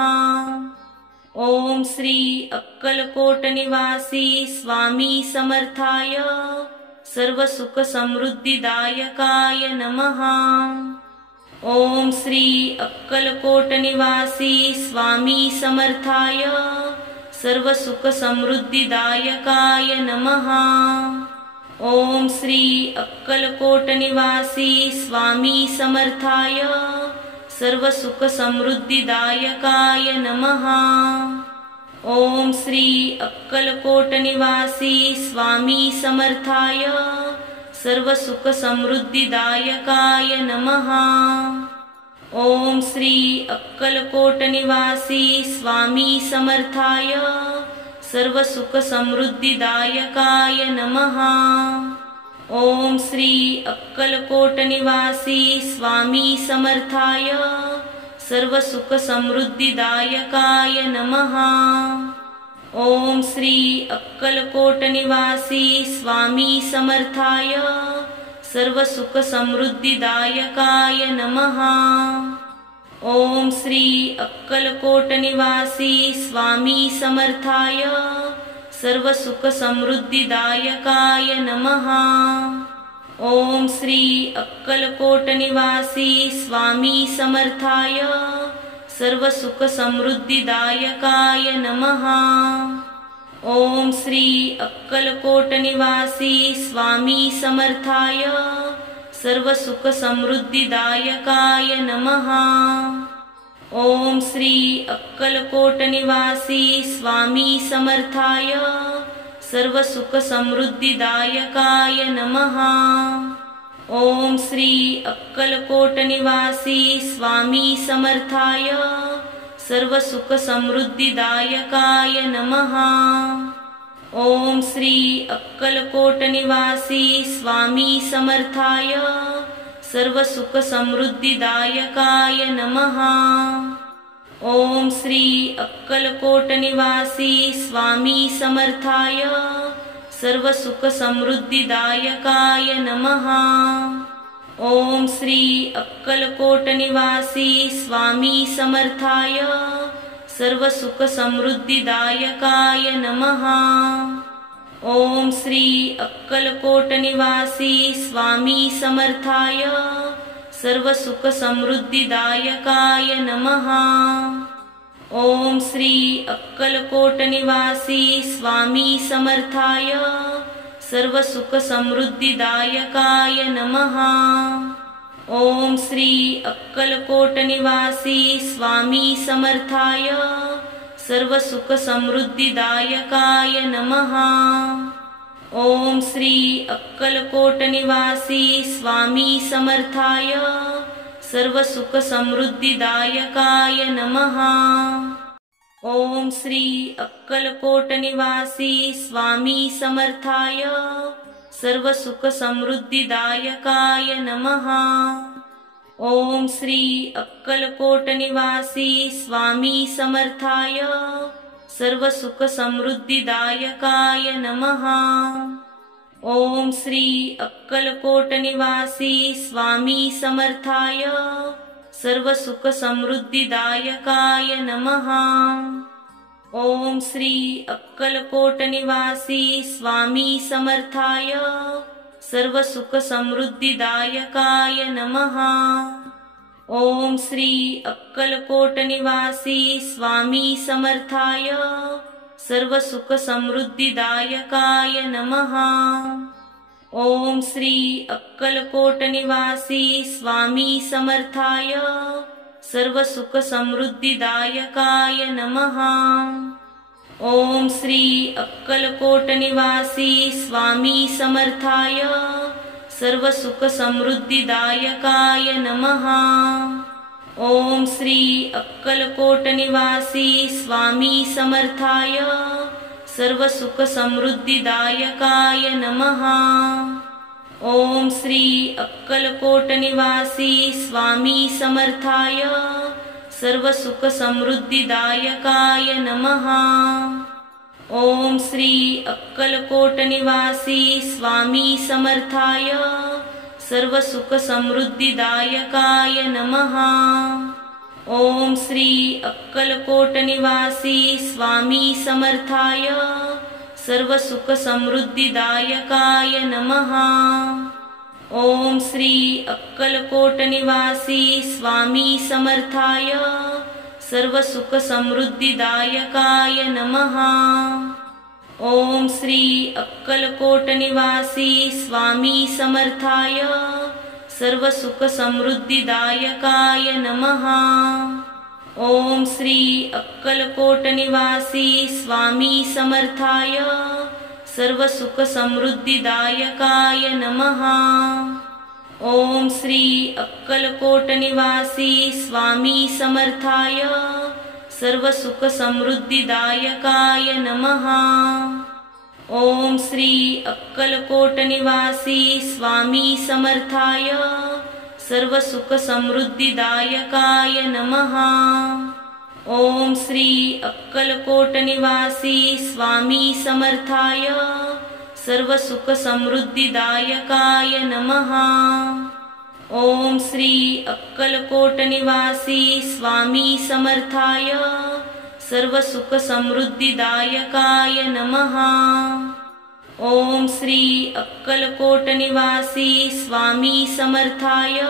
ओम श्री अक्कलकोट निवासी स्वामी समर्थाय सर्व सुख समृद्धिदायकाय नमः। ओम श्री अक्कलकोट निवासी स्वामी समर्थाय सर्व सुख समृद्धिदायकाय नमः। ओम श्री अक्कलकोट निवासी स्वामी समर्थाय सर्व सुख समृद्धिदायकाय नमः। ओम श्री अक्कलकोट निवासी स्वामी समर्थाय सर्व सुख समृद्धिदायकाय नमः। ओम श्री अक्कलकोट निवासी स्वामी समर्थाय सर्व सुख समृद्धिदायकाय नमः। ओम श्री अक्कलकोट निवासी स्वामी समर्थाय सर्व सुख समृद्धिदायकाय नमः। ओम श्री अक्कलकोट निवासी स्वामी समर्थाय सर्व सुख समृद्धिदायकाय नमः। ओम श्री अक्कलकोट निवासी स्वामी समर्थाय सर्व सुख समृद्धिदायकाय नमः। ओम श्री अक्कलकोट निवासी स्वामी समर्थाय सर्व सुख समृद्धिदायकाय नमः। ओम श्री अक्कलकोट निवासी स्वामी समर्थाय सर्व सुख समृद्धिदायकाय नमः। ओम श्री अक्कलकोट निवासी स्वामी समर्थाय सर्व सुख समृद्धिदायकाय नमः। ओम श्री अक्कलकोट निवासी स्वामी समर्थाय सर्व सुख समृद्धिदायकाय नमः। ओम श्री अक्कलकोट निवासी स्वामी समर्थाय सर्व सुख समृद्धिदायकाय नमः। ओम श्री अक्कलकोट निवासी स्वामी समर्थाय सर्व सुख समृद्धिदायकाय नमः। ओम श्री अक्कलकोट निवासी स्वामी समर्थाय सर्व सुख समृद्धिदायकाय नमः। ओम श्री अक्कलकोट निवासी स्वामी समर्थाय सर्व सुख समृद्धिदायकाय नमः। ओम श्री अक्कलकोट निवासी स्वामी समर्थाय सर्व सुख समृद्धिदायकाय नमः। ओम श्री अक्कलकोट निवासी स्वामी समर्थाय सर्व सुख समृद्धिदायकाय नमः। ओम श्री अक्कलकोट निवासी स्वामी समर्थाय सर्व सुख समृद्धिदायकाय नमः। ओम श्री अक्कलकोट निवासी स्वामी समर्थाय सर्व सुख समृद्धिदायकाय नमः। ओम श्री अक्कलकोट निवासी स्वामी समर्थाय सर्व सुख समृद्धिदायकाय नमः। ओम श्री अक्कलकोट निवासी स्वामी समर्थाय सर्व सुख समृद्धिदायकाय नमः। ओम श्री अक्कलकोट निवासी स्वामी समर्थाय सर्व सुख समृद्धिदायकाय नमः। ओम श्री अक्कलकोट निवासी स्वामी समर्थाय सर्व सुख समृद्धिदायकाय नमः। ओम श्री अक्कलकोट निवासी स्वामी समर्थाय सर्व सुख समृद्धिदायकाय नमः। ओम श्री अक्कलकोट निवासी स्वामी समर्थाय सर्व सुख समृद्धिदायकाय नमः। ओम श्री अक्कलकोट निवासी स्वामी समर्थाय सर्व सुख समृद्धिदायकाय नमः। ओम श्री अक्कलकोट निवासी स्वामी समर्थाय सर्व सुख समृद्धिदायकाय नमः। ओम श्री अक्कलकोट निवासी स्वामी समर्थाय सर्व सुख समृद्धिदायकाय नमः। ओम श्री अक्कलकोट निवासी स्वामी समर्थाय सर्व सुख समृद्धिदायकाय नमः। ओम श्री अक्कलकोट निवासी स्वामी समर्थाय सर्व सुख समृद्धिदायकाय नमः। ओम श्री अक्कलकोट निवासी स्वामी समर्थाय सर्व सुख समृद्धिदायकाय नमः। ओम श्री अक्कलकोट निवासी स्वामी समर्थाय सर्व सुख समृद्धिदायकाय नमः। ओम श्री अक्कलकोट निवासी स्वामी समर्थाय सर्व सुख समृद्धिदायकाय नमः। ओम श्री अक्कलकोट निवासी स्वामी समर्थाय सर्व सुख समृद्धिदायकाय नमः। ओम श्री अक्कलकोट निवासी स्वामी समर्थाय सर्व सुख समृद्धिदायकाय नमः। ओम श्री अक्कलकोट निवासी स्वामी समर्थाय सर्व सुख समृद्धिदायकाय नमः। ओम श्री अक्कलकोट निवासी स्वामी समर्थाय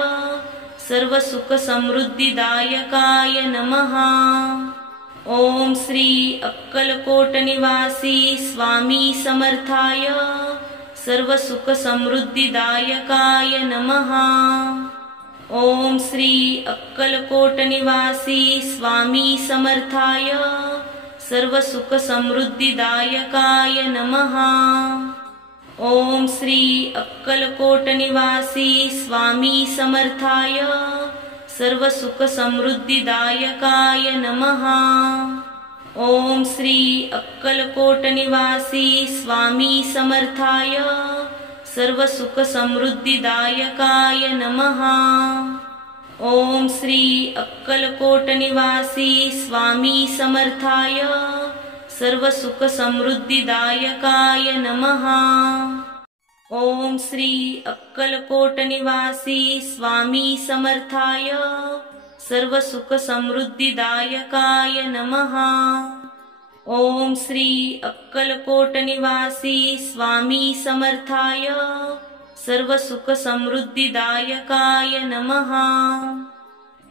सर्व सुख समृद्धिदायकाय नमः। ओम श्री अक्कलकोट निवासी स्वामी समर्थाय सर्व सुख समृद्धिदायकाय नमः। ओम श्री अक्कलकोट निवासी स्वामी समर्थाय सर्व सुख समृद्धिदायकाय नमः। ओम श्री अक्कलकोट निवासी स्वामी समर्थाय सर्व सुख समृद्धिदायकाय नमः। ओम श्री अक्कलकोट निवासी स्वामी समर्थाय सर्व सुख समृद्धिदायकाय नमः। ओम श्री अक्कलकोट निवासी स्वामी समर्थाय सर्व सुख समृद्धिदायकाय नमः। ओम श्री अक्कलकोट निवासी स्वामी समर्थाय सर्व सुख समृद्धिदायकाय नमः। ओम श्री अक्कलकोट निवासी स्वामी समर्थाय सर्व सुख समृद्धिदायकाय नमः।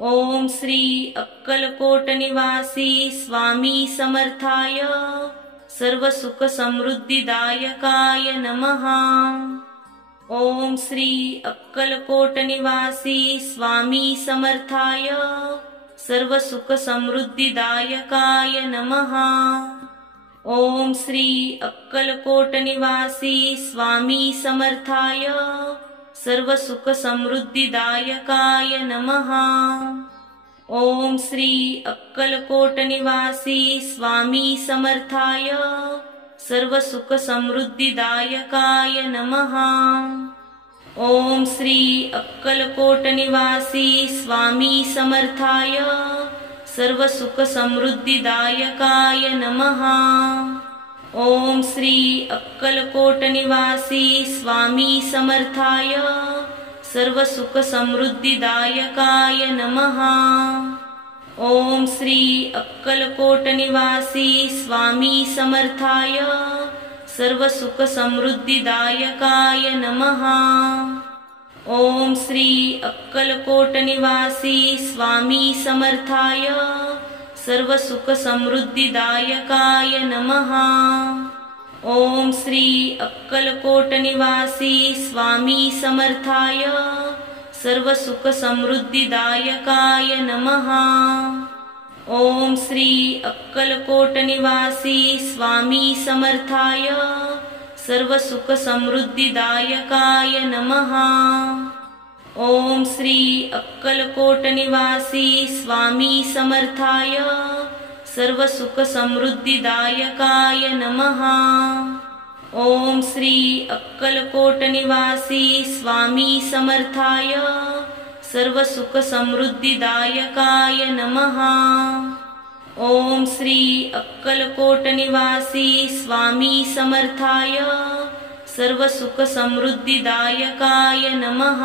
ओम श्री अक्कलकोट निवासी स्वामी समर्थाय सर्व सुख समृद्धिदायकाय नमः। ओम श्री अक्कलकोट निवासी स्वामी समर्थाय सर्व सुख समृद्धिदायकाय नमः। ओम श्री अक्कलकोट निवासी स्वामी समर्थाय सर्व सुख समृद्धिदायकाय नमः। ओम श्री अक्कलकोट निवासी स्वामी समर्थाय सर्व सुख समृद्धिदायकाय नमः। ओम श्री अक्कलकोट निवासी स्वामी समर्थाय सर्व सुख समृद्धिदायकाय नमः। ओम श्री अक्कलकोट निवासी स्वामी समर्थाय सर्व सुख समृद्धिदायकाय नमः। ओम श्री अक्कलकोट निवासी स्वामी समर्थाय सर्व सुख समृद्धिदायकाय नमः। ओम श्री अक्कलकोट निवासी स्वामी समर्थाय सर्व सुख समृद्धिदायकाय नमः। ओम श्री अक्कलकोट निवासी स्वामी समर्थाय सर्व सुख समृद्धिदायकाय नमः। ओम श्री अक्कलकोट निवासी स्वामी समर्थाय सर्व सुख समृद्धिदायकाय नमः। ओम श्री अक्कलकोट निवासी स्वामी समर्थाय सर्व सुख समृद्धिदायकाय नमः। ओम श्री अक्कलकोट निवासी स्वामी समर्थाय सर्व सुख समृद्धिदायकाय नमः। ओम श्री अक्कलकोट निवासी स्वामी समर्थाय सर्व सुख समृद्धिदायकाय नमः।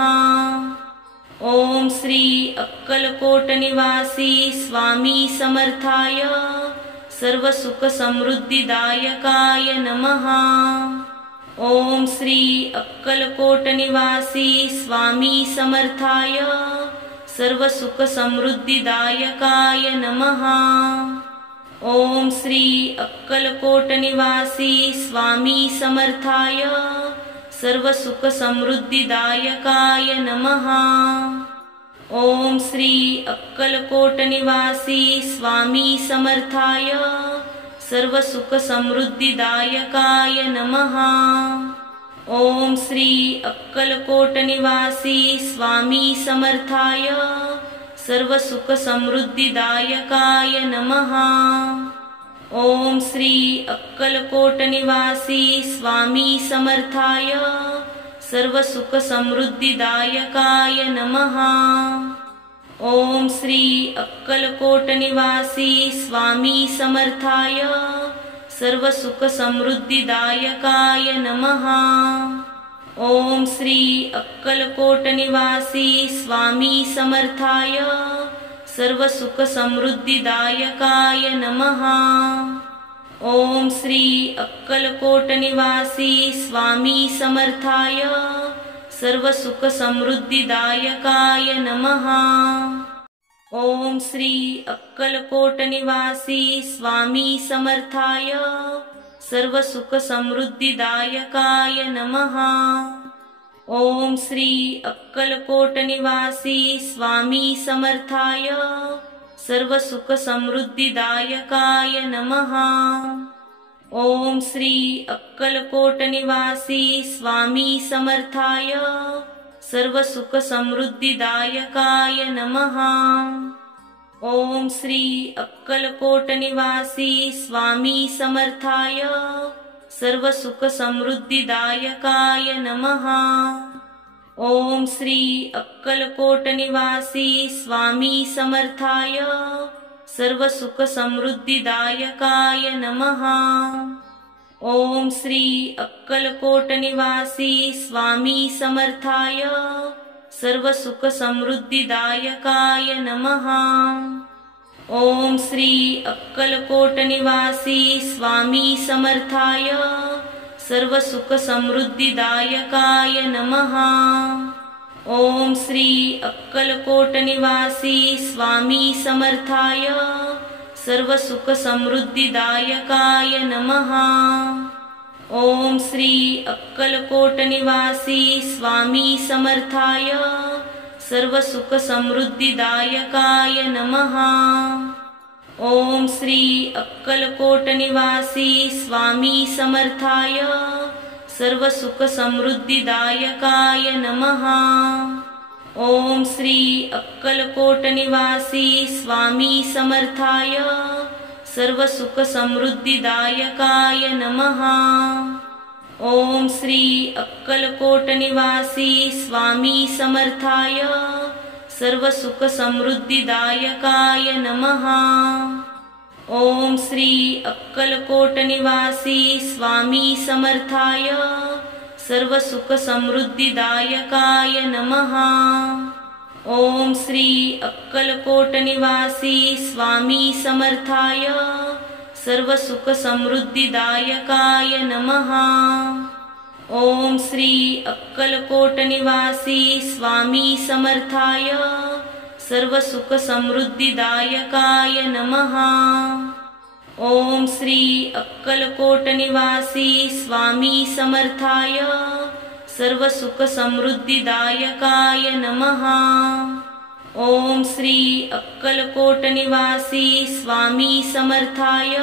ओम श्री अक्कलकोट निवासी स्वामी समर्थाय सर्व सुख समृद्धिदायकाय नमः। ओम श्री अक्कलकोट निवासी स्वामी समर्थाय सर्व सुख समृद्धिदायकाय नमः। ओम श्री अक्कलकोट निवासी स्वामी समर्थाय सर्व सुख समृद्धिदायकाय नमः। ओम श्री अक्कलकोट निवासी स्वामी समर्थाय सर्व सुख समृद्धिदायकाय नमः। ओम श्री अक्कलकोट निवासी स्वामी समर्थाय सर्व सुख समृद्धिदायकाय नमः। ओम श्री अक्कलकोट निवासी स्वामी समर्थाय सर्व सुख समृद्धिदायकाय नमः। ओम श्री अक्कलकोट निवासी स्वामी समर्थाय सर्व सुख समृद्धिदायकाय नमः। ओम श्री अक्कलकोट निवासी स्वामी समर्थाय सर्व सुख समृद्धिदायकाय नमः। ओम श्री अक्कलकोट निवासी स्वामी समर्थाय सर्व सुख समृद्धिदायकाय नमः। ओम श्री अक्कलकोट निवासी स्वामी समर्थाय सर्व सुख समृद्धिदायकाय नमः। ओम श्री अक्कलकोट निवासी स्वामी समर्थाय सर्व सुख समृद्धिदायकाय नमः। ओम श्री अक्कलकोट निवासी स्वामी समर्थाय सर्व सुख समृद्धिदायकाय नमः। ओम श्री अक्कलकोट निवासी स्वामी समर्थाय सर्व सुख समृद्धिदायकाय नमः। ओम श्री अक्कलकोट निवासी स्वामी समर्थाय सर्व सुख समृद्धिदायकाय नमः। ओम श्री अक्कलकोट निवासी स्वामी समर्थाय सर्व सुख समृद्धिदायकाय नमः। ओम श्री अक्कलकोट निवासी स्वामी समर्थाय सर्व सुख समृद्धिदायकाय नमः। ओम श्री अक्कलकोट निवासी स्वामी समर्थाय सर्व सुख समृद्धिदायकाय नमः। ओम श्री अक्कलकोट निवासी स्वामी समर्थाय सर्व सुख समृद्धिदायकाय नमः। ओम श्री अक्कलकोट निवासी स्वामी समर्थाय सर्व सुख समृद्धिदायकाय नमः। ओम श्री अक्कलकोट निवासी स्वामी समर्थाय सर्व सुख समृद्धिदायकाय नमः। ओम श्री अक्कलकोट निवासी स्वामी समर्थाय सर्व सुख समृद्धिदायकाय नमः। ओम श्री अक्कलकोट निवासी स्वामी समर्थाय सर्व सुख समृद्धिदायकाय नमः। ओम श्री अक्कलकोट निवासी स्वामी समर्थाय सर्व सुख समृद्धिदायकाय नमः। ओम श्री अक्कलकोट निवासी स्वामी समर्थाय सर्व सुख समृद्धिदायकाय नमः। ओम श्री अक्कलकोट निवासी स्वामी समर्थाय सर्व सुख समृद्धिदायकाय नमः। ओम श्री अक्कलकोट निवासी स्वामी समर्थाय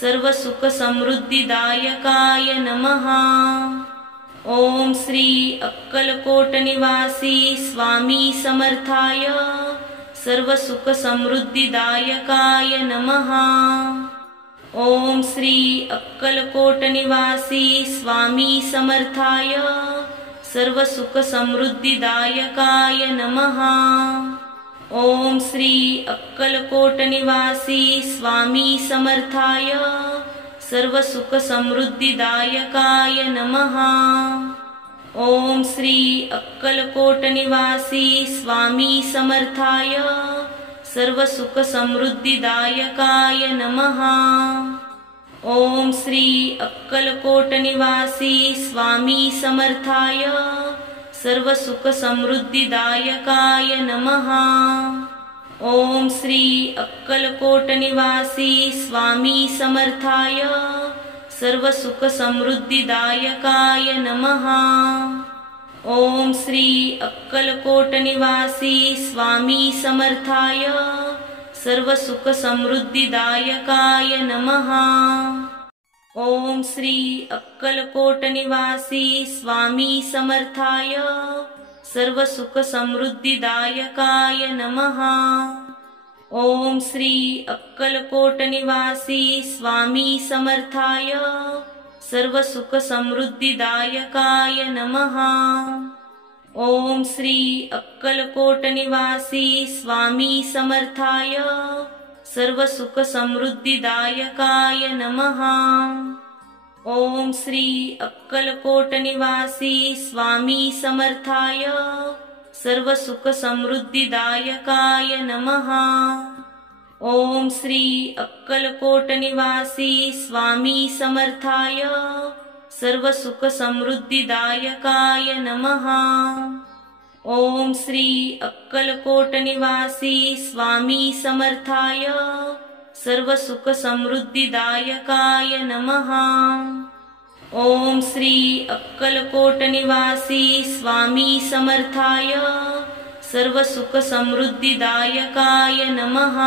सर्व सुख समृद्धिदायकाय नमः। ओम श्री अक्कलकोट निवासी स्वामी समर्थाय सर्व सुख समृद्धिदायकाय नमः। ओम श्री अक्कलकोट निवासी स्वामी समर्थाय सर्व सुख समृद्धिदायकाय नमः। ओम श्री अक्कलकोट निवासी स्वामी समर्थाय सर्व सुख समृद्धिदायकाय नमः। ओम श्री अक्कलकोट निवासी स्वामी समर्थाय सर्व सुख समृद्धिदायकाय नमः। ओम श्री अक्कलकोट निवासी स्वामी समर्थाय सर्व सुख समृद्धिदायकाय नमः। ओम श्री अक्कलकोट निवासी स्वामी समर्थाय सर्व सुख समृद्धिदायकाय नमः। ओम श्री अक्कलकोट निवासी स्वामी समर्थाय सर्व सुख समृद्धिदायकाय नमः। ओम श्री अक्कलकोट निवासी स्वामी समर्थाय सर्व सुख समृद्धिदायकाय नमः। ओम श्री अक्कलकोट निवासी स्वामी समर्थाय सर्व सुख समृद्धिदायकाय नमः। ओम श्री अक्कलकोट निवासी स्वामी समर्थाय सर्व सुख समृद्धिदायकाय नमः। ओम श्री अक्कलकोट निवासी स्वामी समर्थाय सर्व सुख समृद्धिदायकाय नमः। ओम श्री अक्कलकोट निवासी स्वामी समर्थाय सर्व सुख समृद्धिदायकाय नमः। ओम श्री अक्कलकोट निवासी स्वामी समर्थाय सर्व सुख समृद्धिदायकाय नमः। ओम श्री अक्कलकोट निवासी स्वामी समर्थाय सर्व सुख समृद्धिदायकाय नमः।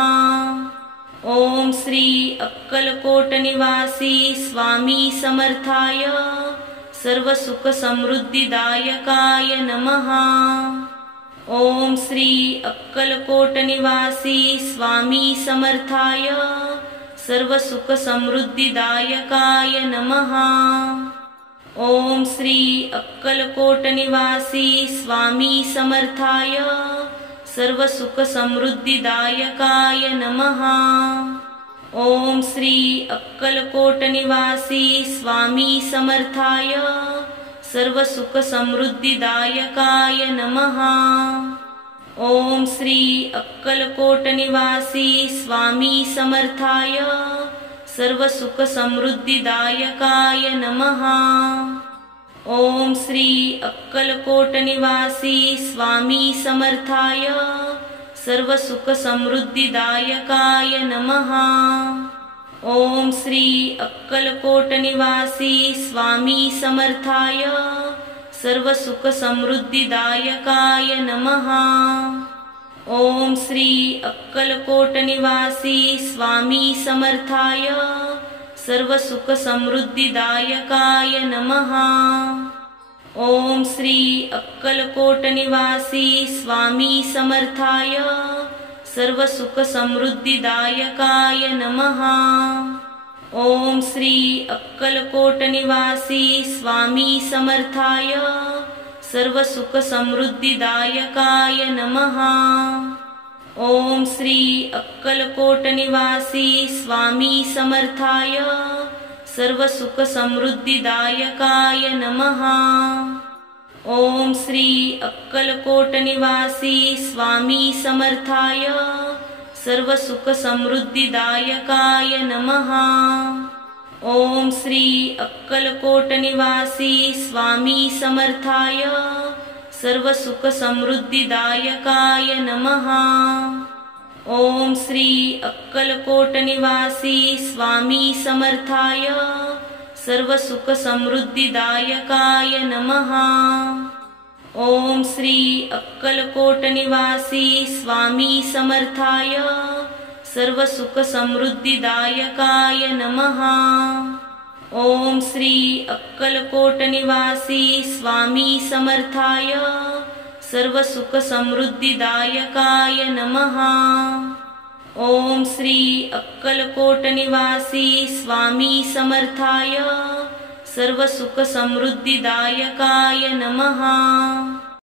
ओम श्री अक्कलकोट निवासी स्वामी समर्थाय सर्व सुख समृद्धिदायकाय नमः। ओम श्री अक्कलकोट निवासी स्वामी समर्थाय सर्व सुख समृद्धिदायकाय नमः। ओम श्री अक्कलकोट निवासी स्वामी समर्थाय सर्व सुख समृद्धिदायकाय नमः। ओम श्री अक्कलकोट निवासी स्वामी समर्थाय सर्व सुख समृद्धिदायकाय नमः। ओम श्री अक्कलकोट निवासी स्वामी समर्थाय सर्व सुख समृद्धिदायकाय नमः। ओम श्री अक्कलकोट निवासी स्वामी समर्थाय सर्व सुख समृद्धिदायकाय नमः। ओम श्री अक्कलकोट निवासी स्वामी समर्थाय सर्व सुख समृद्धिदायकाय नमः। ओम श्री अक्कलकोट निवासी स्वामी समर्थाय सर्व सुख समृद्धिदायकाय नमः। ओम श्री अक्कलकोट निवासी स्वामी समर्थाय सर्व सुख समृद्धिदायकाय नमः। ओम श्री अक्कलकोट निवासी स्वामी समर्थाय सर्व सुख समृद्धिदायकाय नमः। ओम श्री अक्कलकोट निवासी स्वामी समर्थाय सर्व सुख समृद्धिदायकाय नमः। ओम श्री अक्कलकोट निवासी स्वामी समर्थाय सर्व सुख समृद्धिदायकाय नमः। ओम श्री अक्कलकोट निवासी स्वामी समर्थाय सर्व सुख समृद्धिदायकाय नमः। ओम श्री अक्कलकोट निवासी स्वामी समर्थाय सर्व सुख समृद्धिदायकाय नमः। ओम श्री अक्कलकोट निवासी स्वामी समर्थाय सर्व सुख समृद्धिदायकाय नमः। ओम श्री अक्कलकोट निवासी स्वामी समर्थाय सर्व सुख समृद्धिदायकाय नमः। ओम श्री अक्कलकोट निवासी स्वामी समर्थाय सर्व सुख समृद्धिदायकाय नमः।